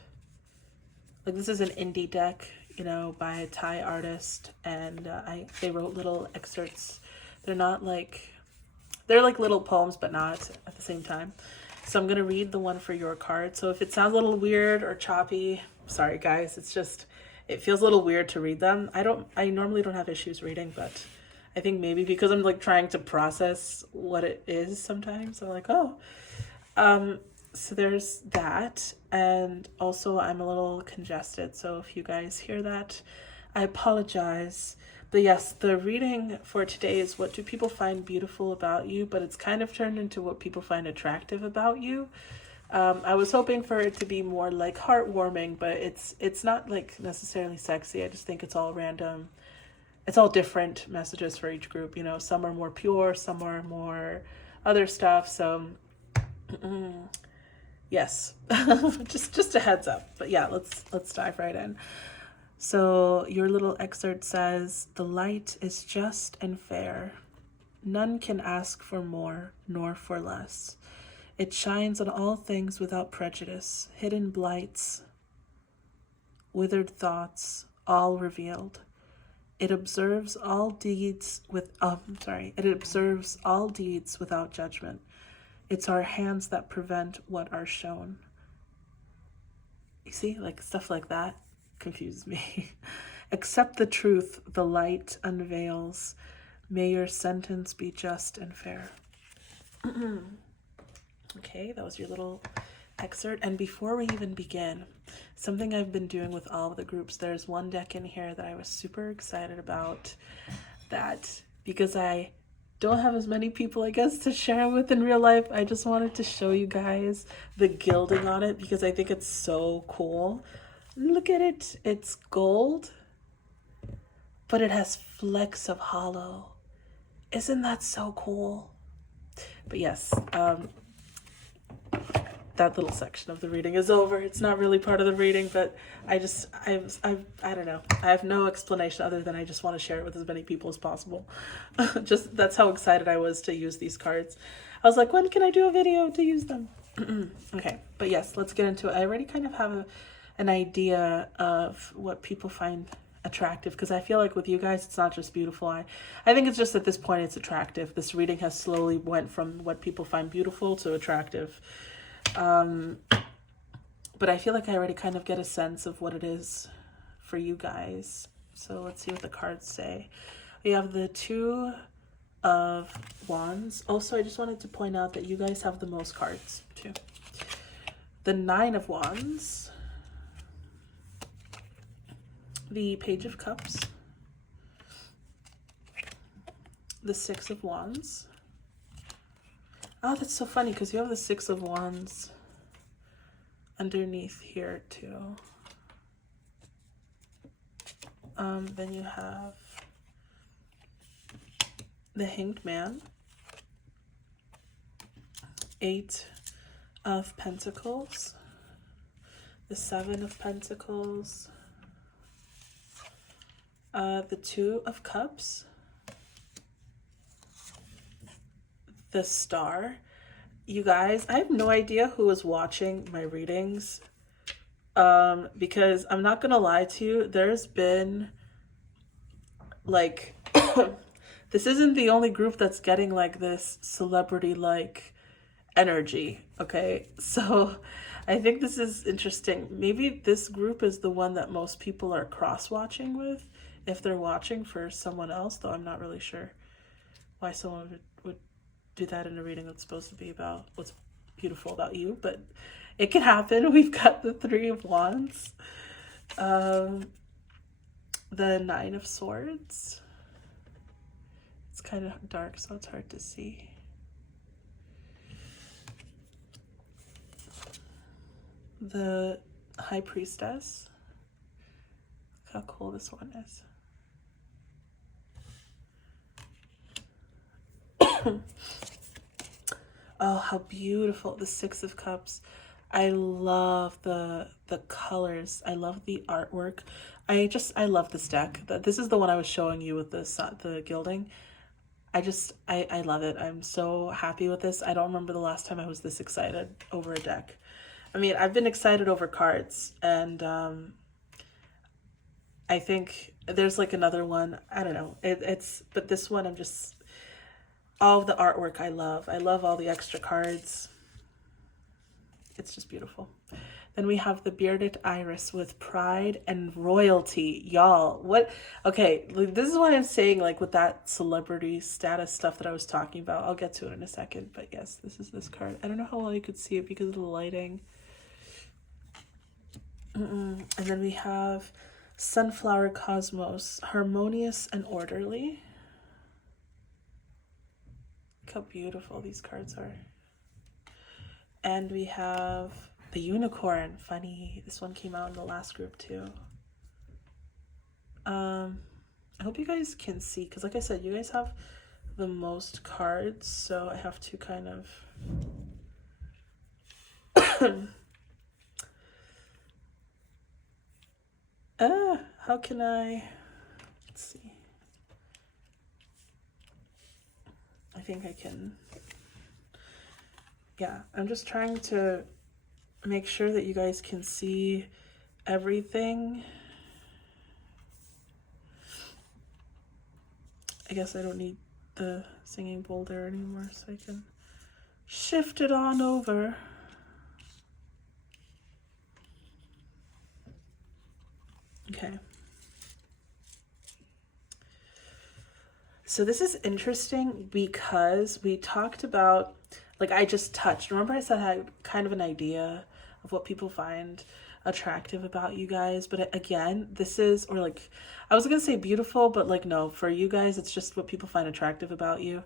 like this is an indie deck, you know, by a Thai artist, and they wrote little excerpts. They're not like, they're like little poems, but not at the same time. So I'm gonna read the one for your card. So if it sounds a little weird or choppy, sorry guys, it's just, it feels a little weird to read them. I normally don't have issues reading, but I think maybe because I'm like trying to process what it is sometimes. I'm like, oh. So there's that. And also I'm a little congested. So if you guys hear that, I apologize. But yes, the reading for today is what do people find beautiful about you, but it's kind of turned into what people find attractive about you. I was hoping for it to be more like heartwarming, but it's not like necessarily sexy. I just think it's all random. It's all different messages for each group. You know, some are more pure, some are more other stuff. So yes, just a heads up. But yeah, let's dive right in. So your little excerpt says, "The light is just and fair. None can ask for more nor for less. It shines on all things without prejudice, hidden blights, withered thoughts, all revealed. It observes all deeds it observes all deeds without judgment. It's our hands that prevent what are shown." You see, like stuff like that confuses me. "Accept the truth the light unveils. May your sentence be just and fair." Okay, that was your little excerpt. And before we even begin, something I've been doing with all of the groups, there's one deck in here that I was super excited about, that because I don't have as many people, I guess, to share with in real life, I just wanted to show you guys the gilding on it because I think it's so cool. Look at it. It's gold, but it has flecks of hollow. Isn't that so cool? But yes, that little section of the reading is over. It's not really part of the reading, but I don't know. I have no explanation other than I just want to share it with as many people as possible. Just, that's how excited I was to use these cards. I was like, when can I do a video to use them? Okay, but yes, let's get into it. I already kind of have an idea of what people find attractive, because I feel like with you guys, it's not just beautiful. I think it's just at this point it's attractive. This reading has slowly went from what people find beautiful to attractive. But I feel like I already kind of get a sense of what it is for you guys. So let's see what the cards say. We have the Two of Wands. Also, I just wanted to point out that you guys have the most cards too. The Nine of Wands. The Page of Cups. The Six of Wands. Oh, that's so funny because you have the Six of Wands underneath here too. Then you have the Hanged Man, Eight of Pentacles, the Seven of Pentacles, the Two of Cups, the Star. You guys, I have no idea who is watching my readings, because I'm not gonna lie to you, there's been like this isn't the only group that's getting like this celebrity like energy. Okay, so I think this is interesting. Maybe this group is the one that most people are cross-watching with if they're watching for someone else, though I'm not really sure why someone would do that in a reading that's supposed to be about what's beautiful about you, but it can happen. We've got the Three of Wands, the Nine of Swords. It's kind of dark, so it's hard to see. The High Priestess. Look how cool this one is. Oh, how beautiful. The Six of Cups. I love the colors. I love the artwork. I love this deck. This is the one I was showing you with the gilding. I love it. I'm so happy with this. I don't remember the last time I was this excited over a deck. I mean, I've been excited over cards, and I think there's like another one. I don't know. But this one, all of the artwork I love. I love all the extra cards. It's just beautiful. Then we have the bearded iris with pride and royalty. Y'all, what? Okay, this is what I'm saying, like with that celebrity status stuff that I was talking about. I'll get to it in a second, but yes, this is this card. I don't know how well you could see it because of the lighting. And then we have Sunflower Cosmos, harmonious and orderly. Look how beautiful these cards are. And we have the unicorn. Funny, this one came out in the last group too. I hope you guys can see, because like I said, you guys have the most cards, so I have to kind of how can I, let's see, I think I can, yeah, I'm just trying to make sure that you guys can see everything. I guess I don't need the singing boulder anymore, so I can shift it on over. Okay. So this is interesting because we talked about, like I just touched, remember I said I had kind of an idea of what people find attractive about you guys, but again, this is, or like, I was gonna say beautiful, but like, no, for you guys, it's just what people find attractive about you.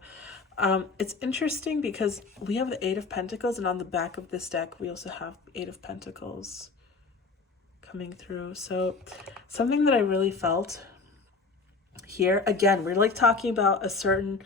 It's interesting because we have the Eight of Pentacles, and on the back of this deck, we also have Eight of Pentacles coming through. So something that I really felt here, again, we're like talking about a certain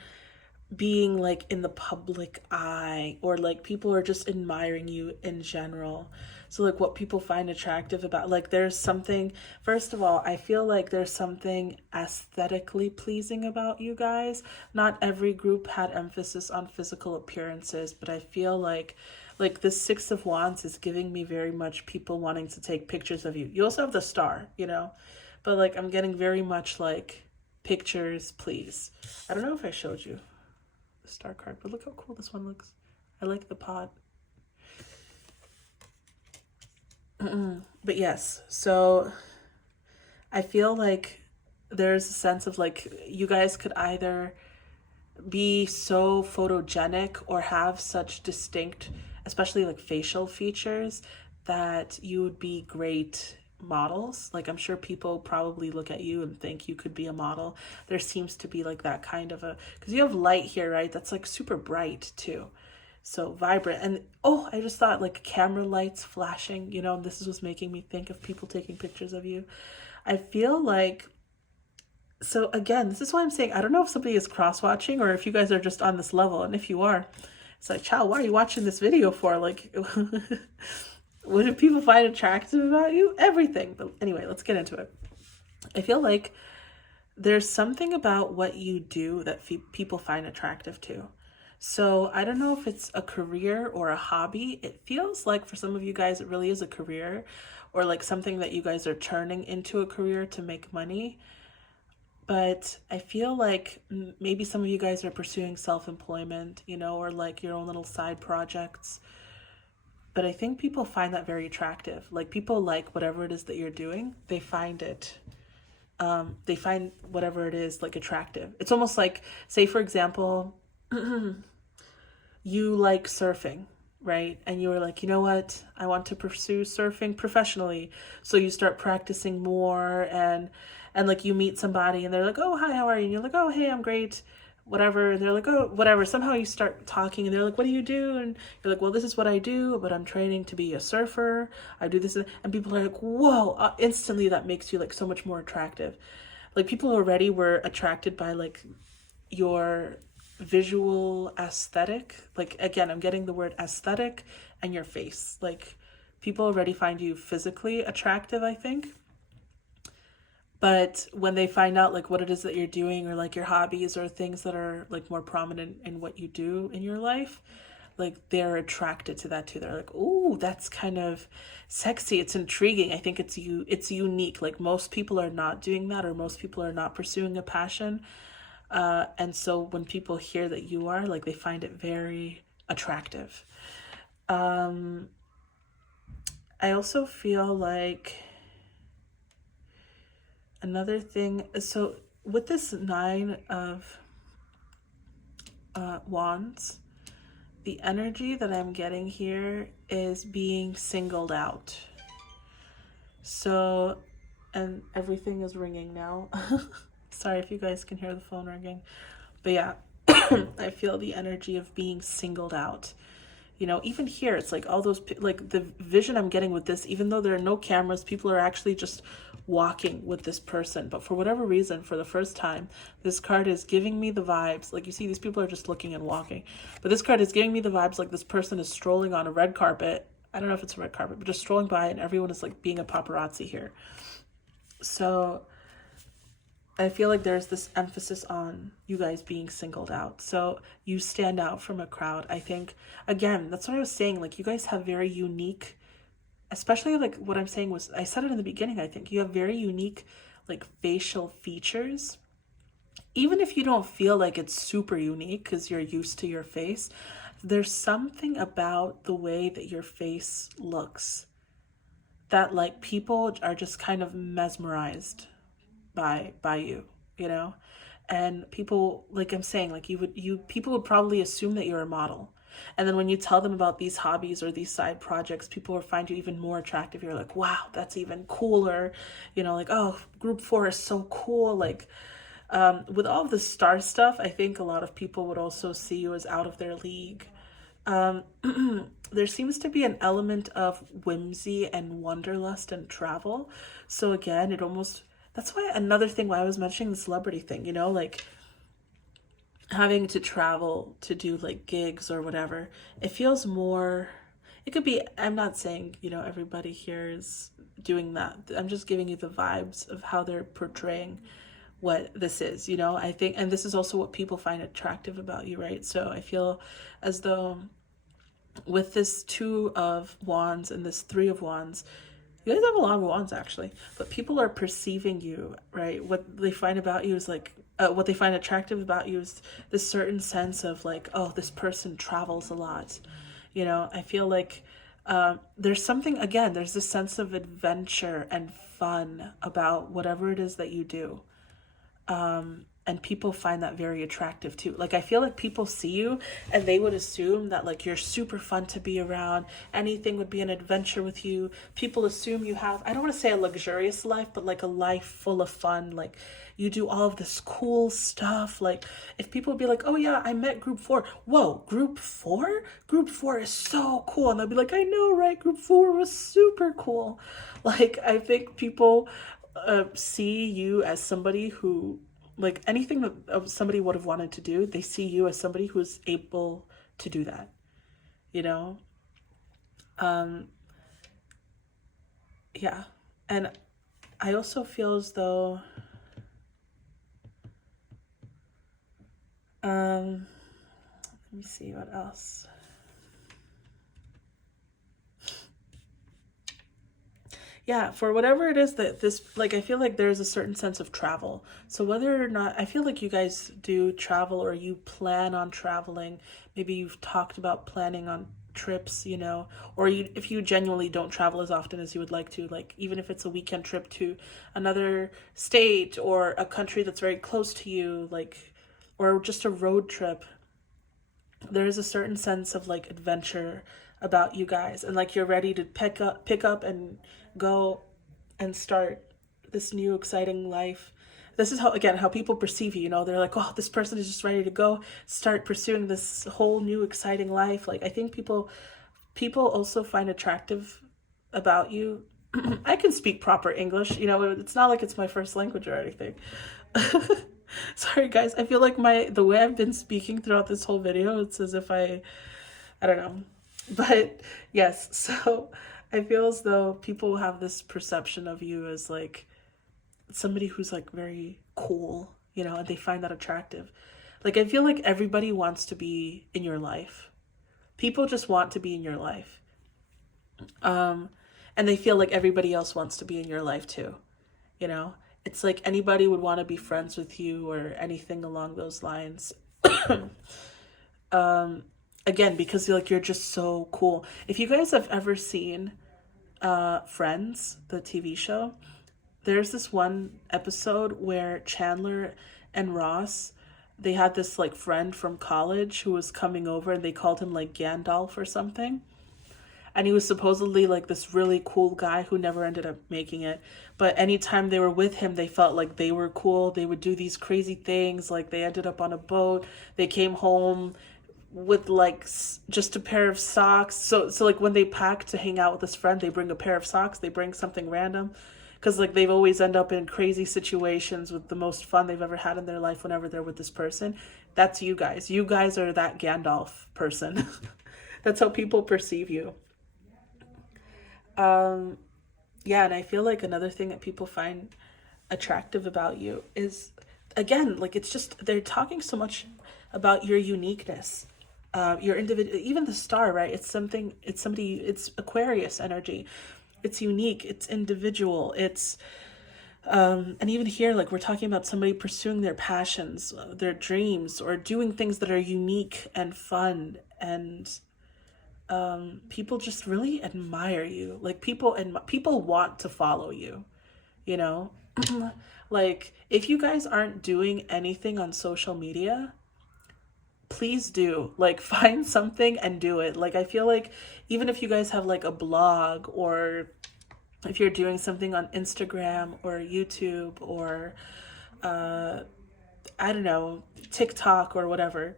being like in the public eye, or like people are just admiring you in general. So like what people find attractive about, like there's something, first of all, I feel like there's something aesthetically pleasing about you guys. Not every group had emphasis on physical appearances, but I feel like the Six of Wands is giving me very much people wanting to take pictures of you. You also have the Star, you know, but like I'm getting very much like pictures, please. I don't know if I showed you the Star card, but look how cool this one looks. I like the pot. But yes, so I feel like there's a sense of like you guys could either be so photogenic or have such distinct, especially like facial features, that you would be great models. Like I'm sure people probably look at you and think you could be a model. There seems to be like that kind of a, because you have light here, right? That's like super bright too, so vibrant. And oh, I just thought like camera lights flashing, you know, this is what's making me think of people taking pictures of you. I feel like, so again, this is why I'm saying I don't know if somebody is cross-watching or if you guys are just on this level, and if you are, it's like, child, why are you watching this video for? Like what do people find attractive about you? Everything. But anyway, let's get into it. I feel like there's something about what you do that people find attractive too. So I don't know if it's a career or a hobby. It feels like for some of you guys, it really is a career, or like something that you guys are turning into a career to make money. But I feel like maybe some of you guys are pursuing self-employment, you know, or like your own little side projects. But I think people find that very attractive. Like people like whatever it is that you're doing, they find it, they find whatever it is like attractive. It's almost like, say for example, you like surfing, right? And you were like, you know what? I want to pursue surfing professionally. So you start practicing more, and like you meet somebody and they're like, oh, hi, how are you? And you're like, oh, hey, I'm great. Whatever. And they're like, oh, whatever. Somehow you start talking and they're like, what do you do? And you're like, well, this is what I do, but I'm training to be a surfer. I do this. And people are like, whoa, instantly that makes you like so much more attractive. Like people already were attracted by like your visual aesthetic. Like, again, I'm getting the word aesthetic and your face. Like people already find you physically attractive, I think. But when they find out like what it is that you're doing, or like your hobbies or things that are like more prominent in what you do in your life, like they're attracted to that too. They're like, ooh, that's kind of sexy, it's intriguing. I think it's unique. Like most people are not doing that, or most people are not pursuing a passion. And so when people hear that you are, like, they find it very attractive. I also feel like another thing, so with this 9 of wands, the energy that I'm getting here is being singled out. So, and everything is ringing now. Sorry if you guys can hear the phone ringing. But yeah, I feel the energy of being singled out. You know, even here, it's like all those, like the vision I'm getting with this, even though there are no cameras, people are actually just walking with this person. But for whatever reason, for the first time, this card is giving me the vibes. Like, you see, these people are just looking and walking. But this card is giving me the vibes like this person is strolling on a red carpet. I don't know if it's a red carpet, but just strolling by, and everyone is like being a paparazzi here. So I feel like there's this emphasis on you guys being singled out. So you stand out from a crowd. I think, again, that's what I was saying. Like, you guys have very unique, especially like what I'm saying was, I said it in the beginning, I think you have very unique like facial features. Even if you don't feel like it's super unique because you're used to your face, there's something about the way that your face looks that like people are just kind of mesmerized by you, you know. And people, like I'm saying, like people would probably assume that you're a model, and then when you tell them about these hobbies or these side projects, people will find you even more attractive. You're like, wow, that's even cooler, you know, like, oh, group 4 is so cool. Like, with all of the star stuff, I think a lot of people would also see you as out of their league. There seems to be an element of whimsy and wanderlust and travel. So again, it almost, that's why another thing why I was mentioning the celebrity thing, you know, like having to travel to do like gigs or whatever, it feels more, it could be, I'm not saying, you know, everybody here is doing that. I'm just giving you the vibes of how they're portraying what this is, you know. I think, and this is also what people find attractive about you, right? So I feel as though with this 2 of wands and this 3 of wands, you guys have a lot of wands actually, but people are perceiving you, right? What they find about you is like, what they find attractive about you is this certain sense of like, oh, this person travels a lot, you know. I feel like there's something, again, there's this sense of adventure and fun about whatever it is that you do. And people find that very attractive too. Like, I feel like people see you and they would assume that like you're super fun to be around. Anything would be an adventure with you. People assume you have, I don't want to say a luxurious life, but like a life full of fun. Like, you do all of this cool stuff. Like, if people would be like, oh yeah, I met group 4. Whoa, group 4? Group 4 is so cool. And they'll be like, I know, right? Group 4 was super cool. Like, I think people see you as somebody who, like, anything that somebody would have wanted to do, they see you as somebody who's able to do that, you know. Yeah. And I also feel as though let me see what else. Yeah, for whatever it is that this, like, I feel like there's a certain sense of travel. So whether or not, I feel like you guys do travel, or you plan on traveling, maybe you've talked about planning on trips, you know, or you, if you genuinely don't travel as often as you would like to, like, even if it's a weekend trip to another state or a country that's very close to you, like, or just a road trip, there is a certain sense of like adventure about you guys, and like you're ready to pick up and go and start this new exciting life. This is how, again, how people perceive you, you know. They're like, oh, this person is just ready to go start pursuing this whole new exciting life. Like, I think people also find attractive about you. I can speak proper English, you know, it's not like it's my first language or anything. Sorry guys, I feel like the way I've been speaking throughout this whole video, it's as if I don't know. But yes, so I feel as though people have this perception of you as like somebody who's like very cool, you know, and they find that attractive. Like, I feel like everybody wants to be in your life. People just want to be in your life. And they feel like everybody else wants to be in your life too. You know, it's like anybody would want to be friends with you or anything along those lines. Again, because you're just so cool. If you guys have ever seen Friends, the TV show, there's this one episode where Chandler and Ross, they had this like friend from college who was coming over, and they called him like Gandalf or something. And he was supposedly like this really cool guy who never ended up making it. But anytime they were with him, they felt like they were cool. They would do these crazy things. Like they ended up on a boat. They came home with like just a pair of socks. So like when they pack to hang out with this friend, they bring a pair of socks. They bring something random. Because like they've always end up in crazy situations with the most fun they've ever had in their life whenever they're with this person. That's you guys. You guys are that Gandalf person. That's how people perceive you. Yeah, and I feel like another thing that people find attractive about you is, again, like it's just they're talking so much about your uniqueness, your individual, even the star, right? It's Aquarius energy. It's unique, it's individual, it's and even here, like we're talking about somebody pursuing their passions, their dreams, or doing things that are unique and fun, and people just really admire you. Like people want to follow you, you know. Like if you guys aren't doing anything on social media, please do. Like find something and do it. Like I feel like even if you guys have like a blog, or if you're doing something on Instagram or YouTube or I don't know, TikTok or whatever,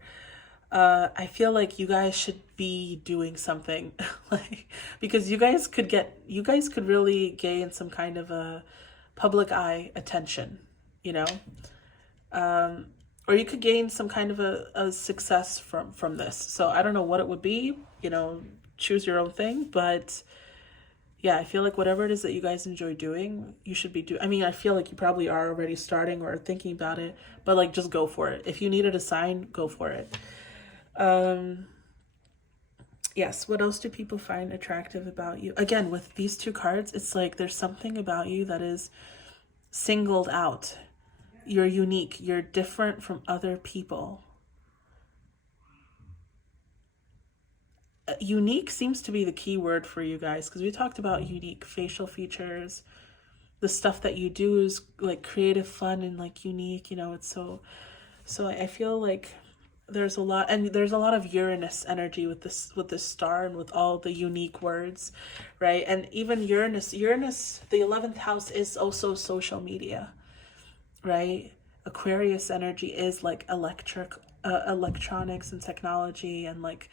I feel like you guys should be doing something. Like because you guys could really gain some kind of a public eye attention, you know. Or you could gain some kind of a success from this. So I don't know what it would be, you know, choose your own thing. But yeah, I feel like whatever it is that you guys enjoy doing, you should be doing. I mean, I feel like you probably are already starting or thinking about it, but like just go for it. If you needed a sign, go for it. Yes, what else do people find attractive about you? Again, with these two cards, it's like there's something about you that is singled out. You're unique. You're different from other people. Unique seems to be the key word for you guys, because we talked about unique facial features. The stuff that you do is like creative, fun, and like unique. You know, it's so I feel like there's a lot of Uranus energy with this star and with all the unique words, right? And even Uranus, the 11th house is also social media, right? Aquarius energy is like electronics and technology and like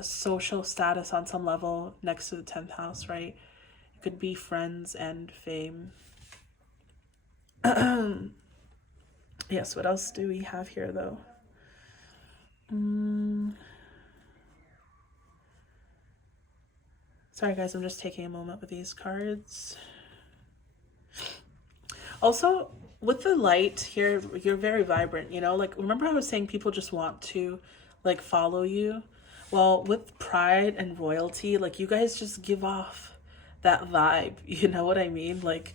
social status on some level next to the 10th house, right? It could be friends and fame. Yes, what else do we have here though? Sorry guys, I'm just taking a moment with these cards. Also, with the light here, you're very vibrant, you know? Like, remember I was saying people just want to, like, follow you? Well, with pride and royalty, like, you guys just give off that vibe, you know what I mean? Like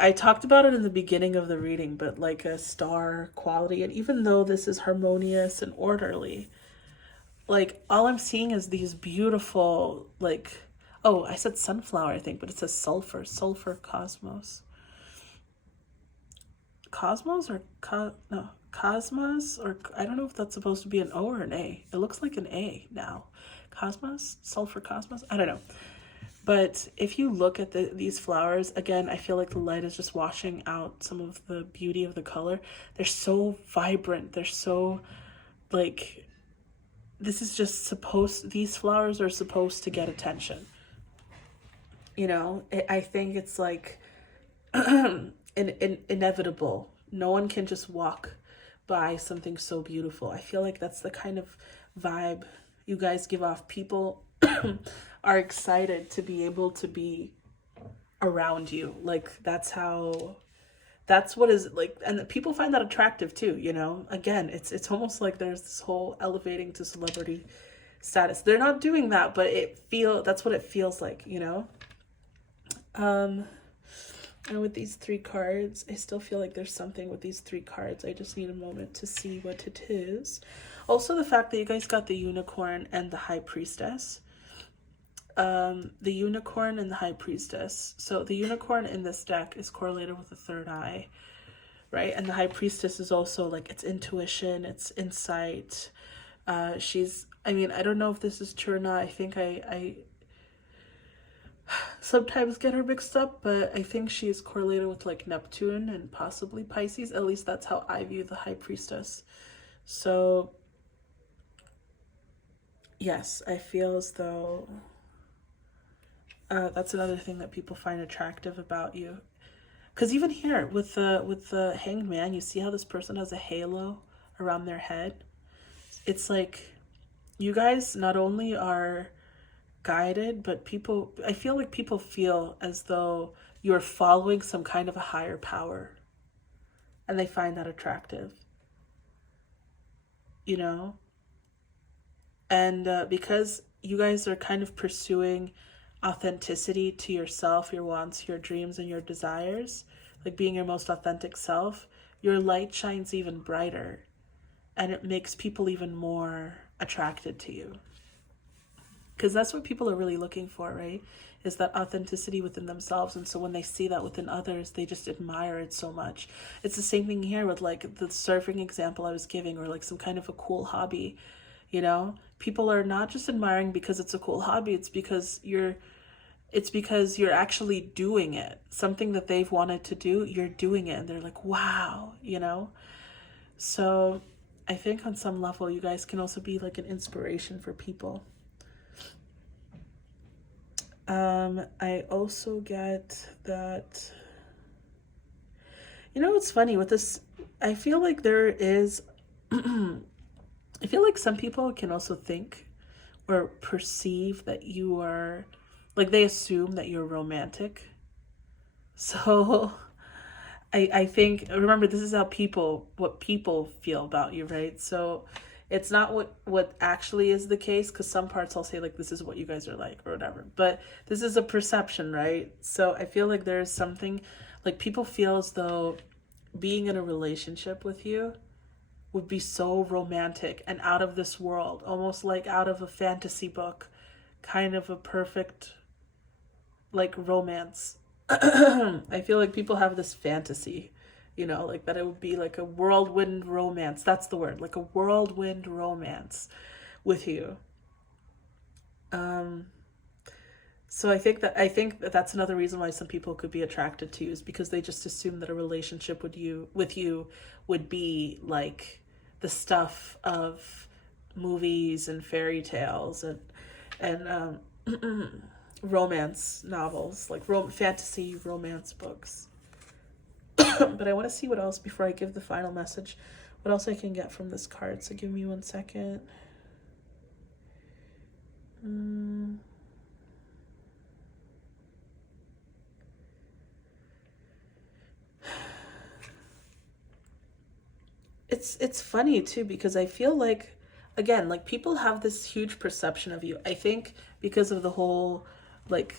I talked about it in the beginning of the reading, but like a star quality, and even though this is harmonious and orderly, like, all I'm seeing is these beautiful, like, oh, I said sunflower, I think, but it says sulfur cosmos. Cosmos or Cosmos, or I don't know if that's supposed to be an O or an A. It looks like an A now. Cosmos, sulfur cosmos, I don't know. But if you look at these flowers, again, I feel like the light is just washing out some of the beauty of the color. They're so vibrant. They're so, like, this is just these flowers are supposed to get attention. You know, I think it's like inevitable. No one can just walk by something so beautiful. I feel like that's the kind of vibe you guys give off. People are excited to be able to be around you. Like, that's what is like, and people find that attractive too, you know? Again, it's almost like there's this whole elevating to celebrity status. They're not doing that, but that's what it feels like, you know? And with these 3 cards, I still feel like there's something with these 3 cards. I just need a moment to see what it is. Also, the fact that you guys got the Unicorn and the High Priestess. The Unicorn and the High Priestess. So the Unicorn in this deck is correlated with the 3rd eye, right? And the High Priestess is also like it's intuition, it's insight. I don't know if this is true or not. I think I sometimes get her mixed up, but I think she is correlated with like Neptune and possibly Pisces. At least that's how I view the High Priestess. So yes, I feel as though that's another thing that people find attractive about you. Because even here with the Hanged Man, you see how this person has a halo around their head. It's like you guys not only are guided, but I feel like people feel as though you're following some kind of a higher power, and they find that attractive, you know? And because you guys are kind of pursuing authenticity to yourself, your wants, your dreams, and your desires, like being your most authentic self, your light shines even brighter, and it makes people even more attracted to you. Because that's what people are really looking for, right? Is that authenticity within themselves. And so when they see that within others, they just admire it so much. It's the same thing here with like the surfing example I was giving, or like some kind of a cool hobby, you know? People are not just admiring because it's a cool hobby. It's because you're actually doing it. Something that they've wanted to do, you're doing it. And they're like, wow, you know? So I think on some level, you guys can also be like an inspiration for people. I also get that, you know, it's funny with this, I feel like there is, I feel like some people can also think or perceive that you are, like they assume that you're romantic. So I think, remember, this is how what people feel about you, right? So it's not what actually is the case, because some parts I'll say like, this is what you guys are like or whatever, but this is a perception, right? So I feel like there's something like people feel as though being in a relationship with you would be so romantic and out of this world, almost like out of a fantasy book, kind of a perfect like romance. I feel like people have this fantasy, you know, like that it would be like a whirlwind romance. That's the word, like a whirlwind romance with you. So I think that that's another reason why some people could be attracted to you, is because they just assume that a relationship with you would be like the stuff of movies and fairy tales and romance novels, like fantasy romance books. But I want to see what else before I give the final message, what else I can get from this card. So give me 1 second. It's funny too, because I feel like, again, like people have this huge perception of you. I think because of the whole like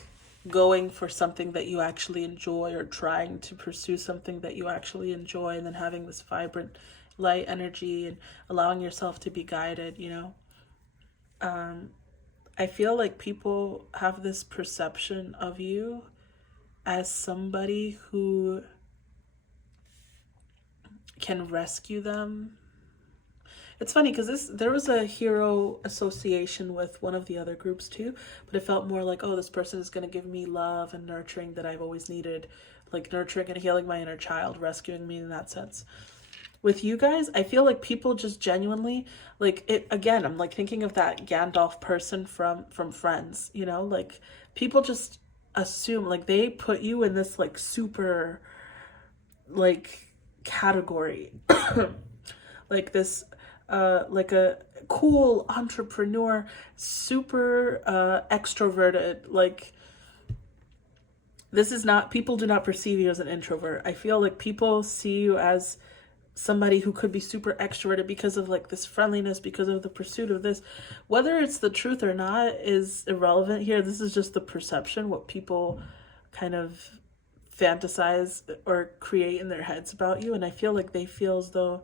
going for something that you actually enjoy, or trying to pursue something that you actually enjoy, and then having this vibrant light energy and allowing yourself to be guided, you know. I feel like people have this perception of you as somebody who can rescue them. It's funny because there was a hero association with one of the other groups too, but it felt more like, oh, this person is going to give me love and nurturing that I've always needed, like nurturing and healing my inner child, rescuing me in that sense. With you guys, I feel like people just genuinely, like it, again, I'm like thinking of that Gandalf person from Friends, you know, like people just assume, like they put you in this like super like category, like this like a cool entrepreneur, super extroverted. Like this is not, people do not perceive you as an introvert. I feel like people see you as somebody who could be super extroverted because of like this friendliness, because of the pursuit of this. Whether it's the truth or not is irrelevant here. This is just the perception, what people kind of fantasize or create in their heads about you. And I feel like they feel as though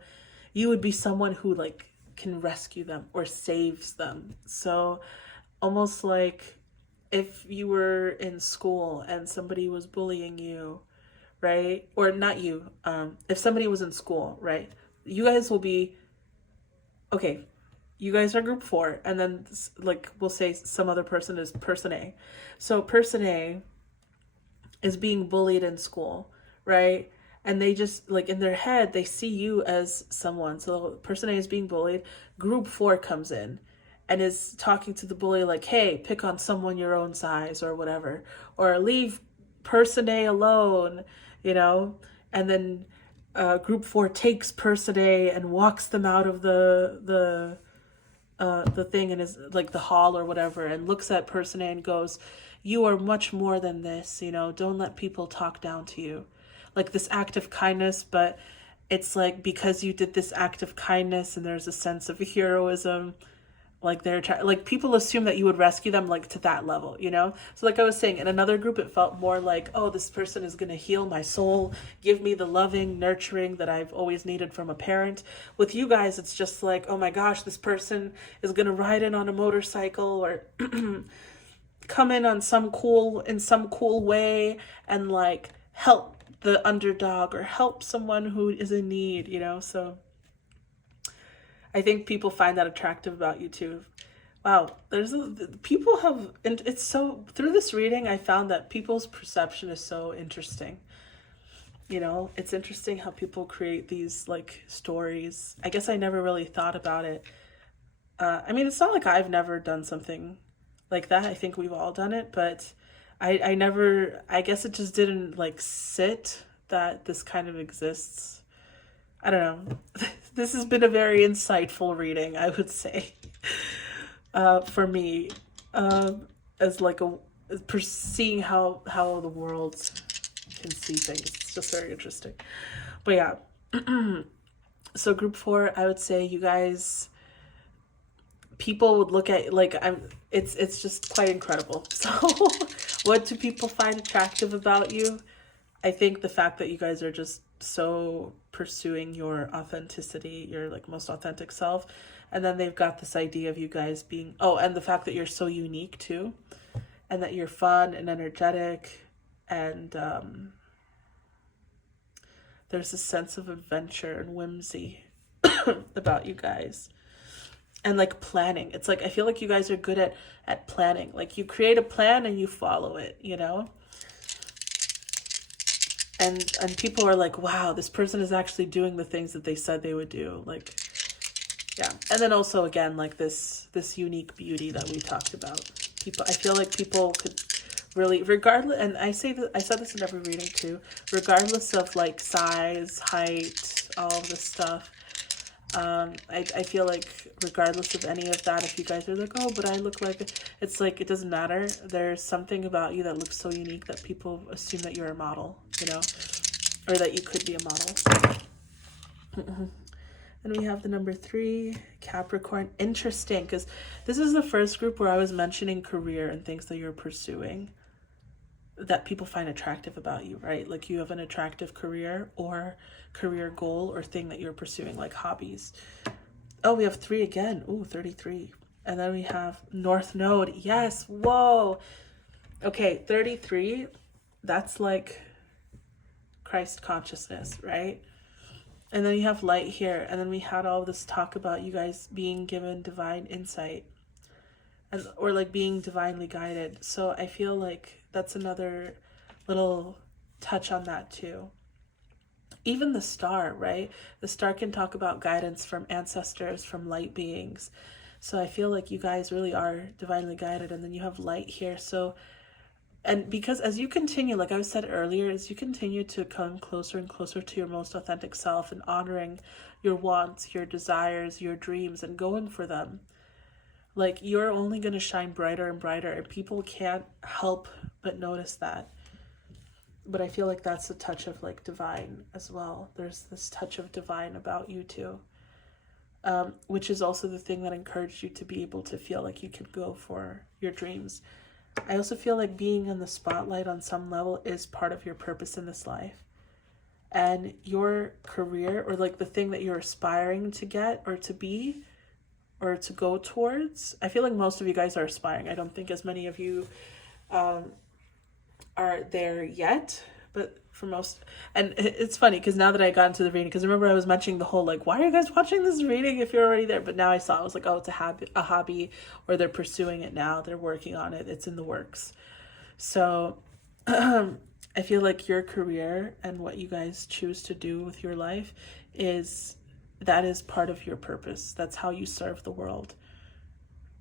you would be someone who like can rescue them or saves them. So almost like if you were in school and somebody was bullying you, right? Or not you, if somebody was in school, right? You guys will be, okay, you guys are group 4, and then like we'll say some other person is person A. So person A is being bullied in school, right? And they just like in their head, they see you as someone. So person A is being bullied, group 4 comes in and is talking to the bully like, hey, pick on someone your own size or whatever, or leave person A alone, you know. And then group 4 takes person A and walks them out of the thing, and is like the hall or whatever, and looks at person A and goes, you are much more than this, you know, don't let people talk down to you. Like this act of kindness, but it's like because you did this act of kindness and there's a sense of heroism, like they're like people assume that you would rescue them like to that level, you know. So like I was saying, in another group it felt more like, oh, this person is going to heal my soul, give me the loving nurturing that I've always needed from a parent. With you guys it's just like, oh my gosh, this person is going to ride in on a motorcycle or come in on some cool way and like help the underdog or help someone who is in need, you know. So I think people find that attractive about you too. Wow, people have, and it's so, through this reading I found that people's perception is so interesting. You know, it's interesting how people create these like stories. I guess I never really thought about it. I mean, it's not like I've never done something like that. I think we've all done it, but I never, I guess it just didn't like sit that this kind of exists. I don't know. This has been a very insightful reading, I would say, for me, as like seeing how the world can see things. It's just very interesting. But yeah, so group 4, I would say you guys, people would look at like it's just quite incredible. So what do people find attractive about you? I think the fact that you guys are just so pursuing your authenticity, your like most authentic self. And then they've got this idea of you guys being, oh, and the fact that you're so unique too, and that you're fun and energetic, and there's a sense of adventure and whimsy about you guys. And like planning, it's like I feel like you guys are good at planning. Like you create a plan and you follow it, you know. And people are like, wow, this person is actually doing the things that they said they would do. Like, yeah. And then also again, like this unique beauty that we talked about. People, I feel like people could really, regardless, and I said this in every reading too, regardless of like size, height, all of this stuff. I feel like regardless of any of that, if you guys are like, oh, but I look like, it's like, it doesn't matter. There's something about you that looks so unique that people assume that you're a model, you know, or that you could be a model. And we have the number 3, Capricorn. Interesting, because this is the first group where I was mentioning career and things that you're pursuing that people find attractive about you, right? Like you have an attractive career or career goal or thing that you're pursuing, like hobbies. Oh, we have 3 again. Ooh, 33. And then we have North Node. Yes. Whoa. Okay, 33. That's like Christ consciousness, right? And then you have light here. And then we had all this talk about you guys being given divine insight, and or like being divinely guided. So I feel like that's another little touch on that too. Even the star, right? The star can talk about guidance from ancestors, from light beings. So I feel like you guys really are divinely guided. And then you have light here. So, and because as you continue, like I said earlier, as you continue to come closer and closer to your most authentic self and honoring your wants, your desires, your dreams, and going for them, like you're only going to shine brighter and brighter, and people can't help but notice that. But I feel like that's a touch of like divine as well. There's this touch of divine about you too. Which is also the thing that encouraged you to be able to feel like you could go for your dreams. I also feel like being in the spotlight on some level is part of your purpose in this life. And your career, or like the thing that you're aspiring to get or to be or to go towards, I feel like most of you guys are aspiring. I don't think as many of you are there yet, but for most, and it's funny because now that I got into the reading, because remember I was mentioning the whole like, why are you guys watching this reading if you're already there? But now I saw, I was like, oh, it's a hobby, or they're pursuing it now, they're working on it, it's in the works. So I feel like your career and what you guys choose to do with your life is part of your purpose. That's how you serve the world.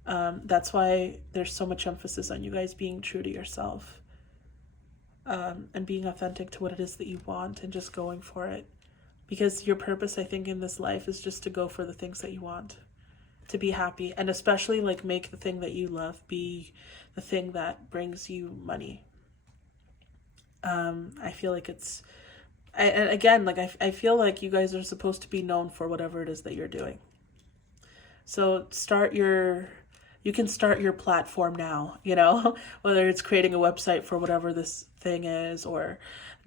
That's why there's so much emphasis on you guys being true to yourself, and being authentic to what it is that you want and just going for it. Because your purpose, I think, in this life is just to go for the things that you want, to be happy, and especially like make the thing that you love be the thing that brings you money. I feel like and again, like I feel like you guys are supposed to be known for whatever it is that you're doing. So you can start your platform now, whether it's creating a website for whatever this thing is, or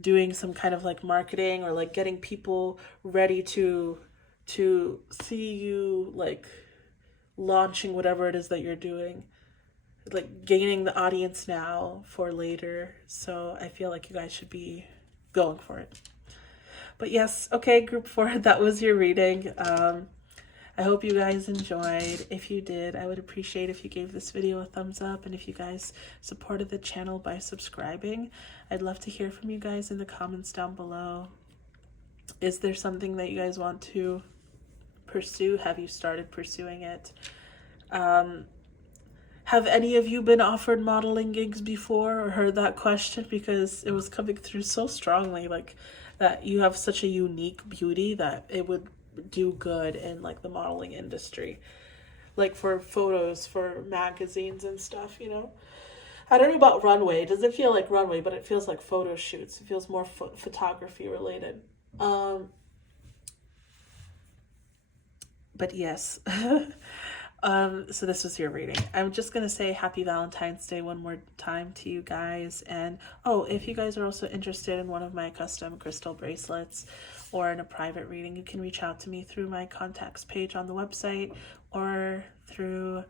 doing some kind of like marketing, or like getting people ready to see you like launching whatever it is that you're doing, like gaining the audience now for later. So I feel like you guys should be going for it. But yes, okay, group 4, that was your reading. I hope you guys enjoyed. If you did, I would appreciate if you gave this video a thumbs up, and if you guys supported the channel by subscribing. I'd love to hear from you guys in the comments down below. Is there something that you guys want to pursue? Have you started pursuing it? Have any of you been offered modeling gigs before, or heard that question? Because it was coming through so strongly, like that you have such a unique beauty that it would do good in like the modeling industry, like for photos for magazines and stuff. I don't know about runway. It doesn't feel like runway, but it feels like photo shoots. It feels more photography related. But yes. So this was your reading. I'm just gonna say happy Valentine's Day one more time to you guys. And if you guys are also interested in one of my custom crystal bracelets or in a private reading, you can reach out to me through my contacts page on the website, or through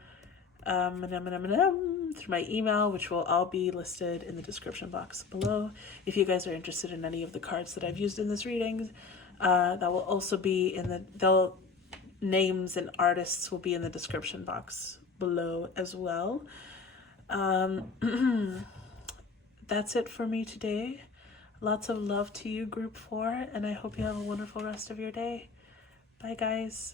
my email, which will all be listed in the description box below. If you guys are interested in any of the cards that I've used in this reading, that will also be in names and artists will be in the description box below as well. That's it for me today. Lots of love to you, group 4, and I hope you have a wonderful rest of your day. Bye, guys.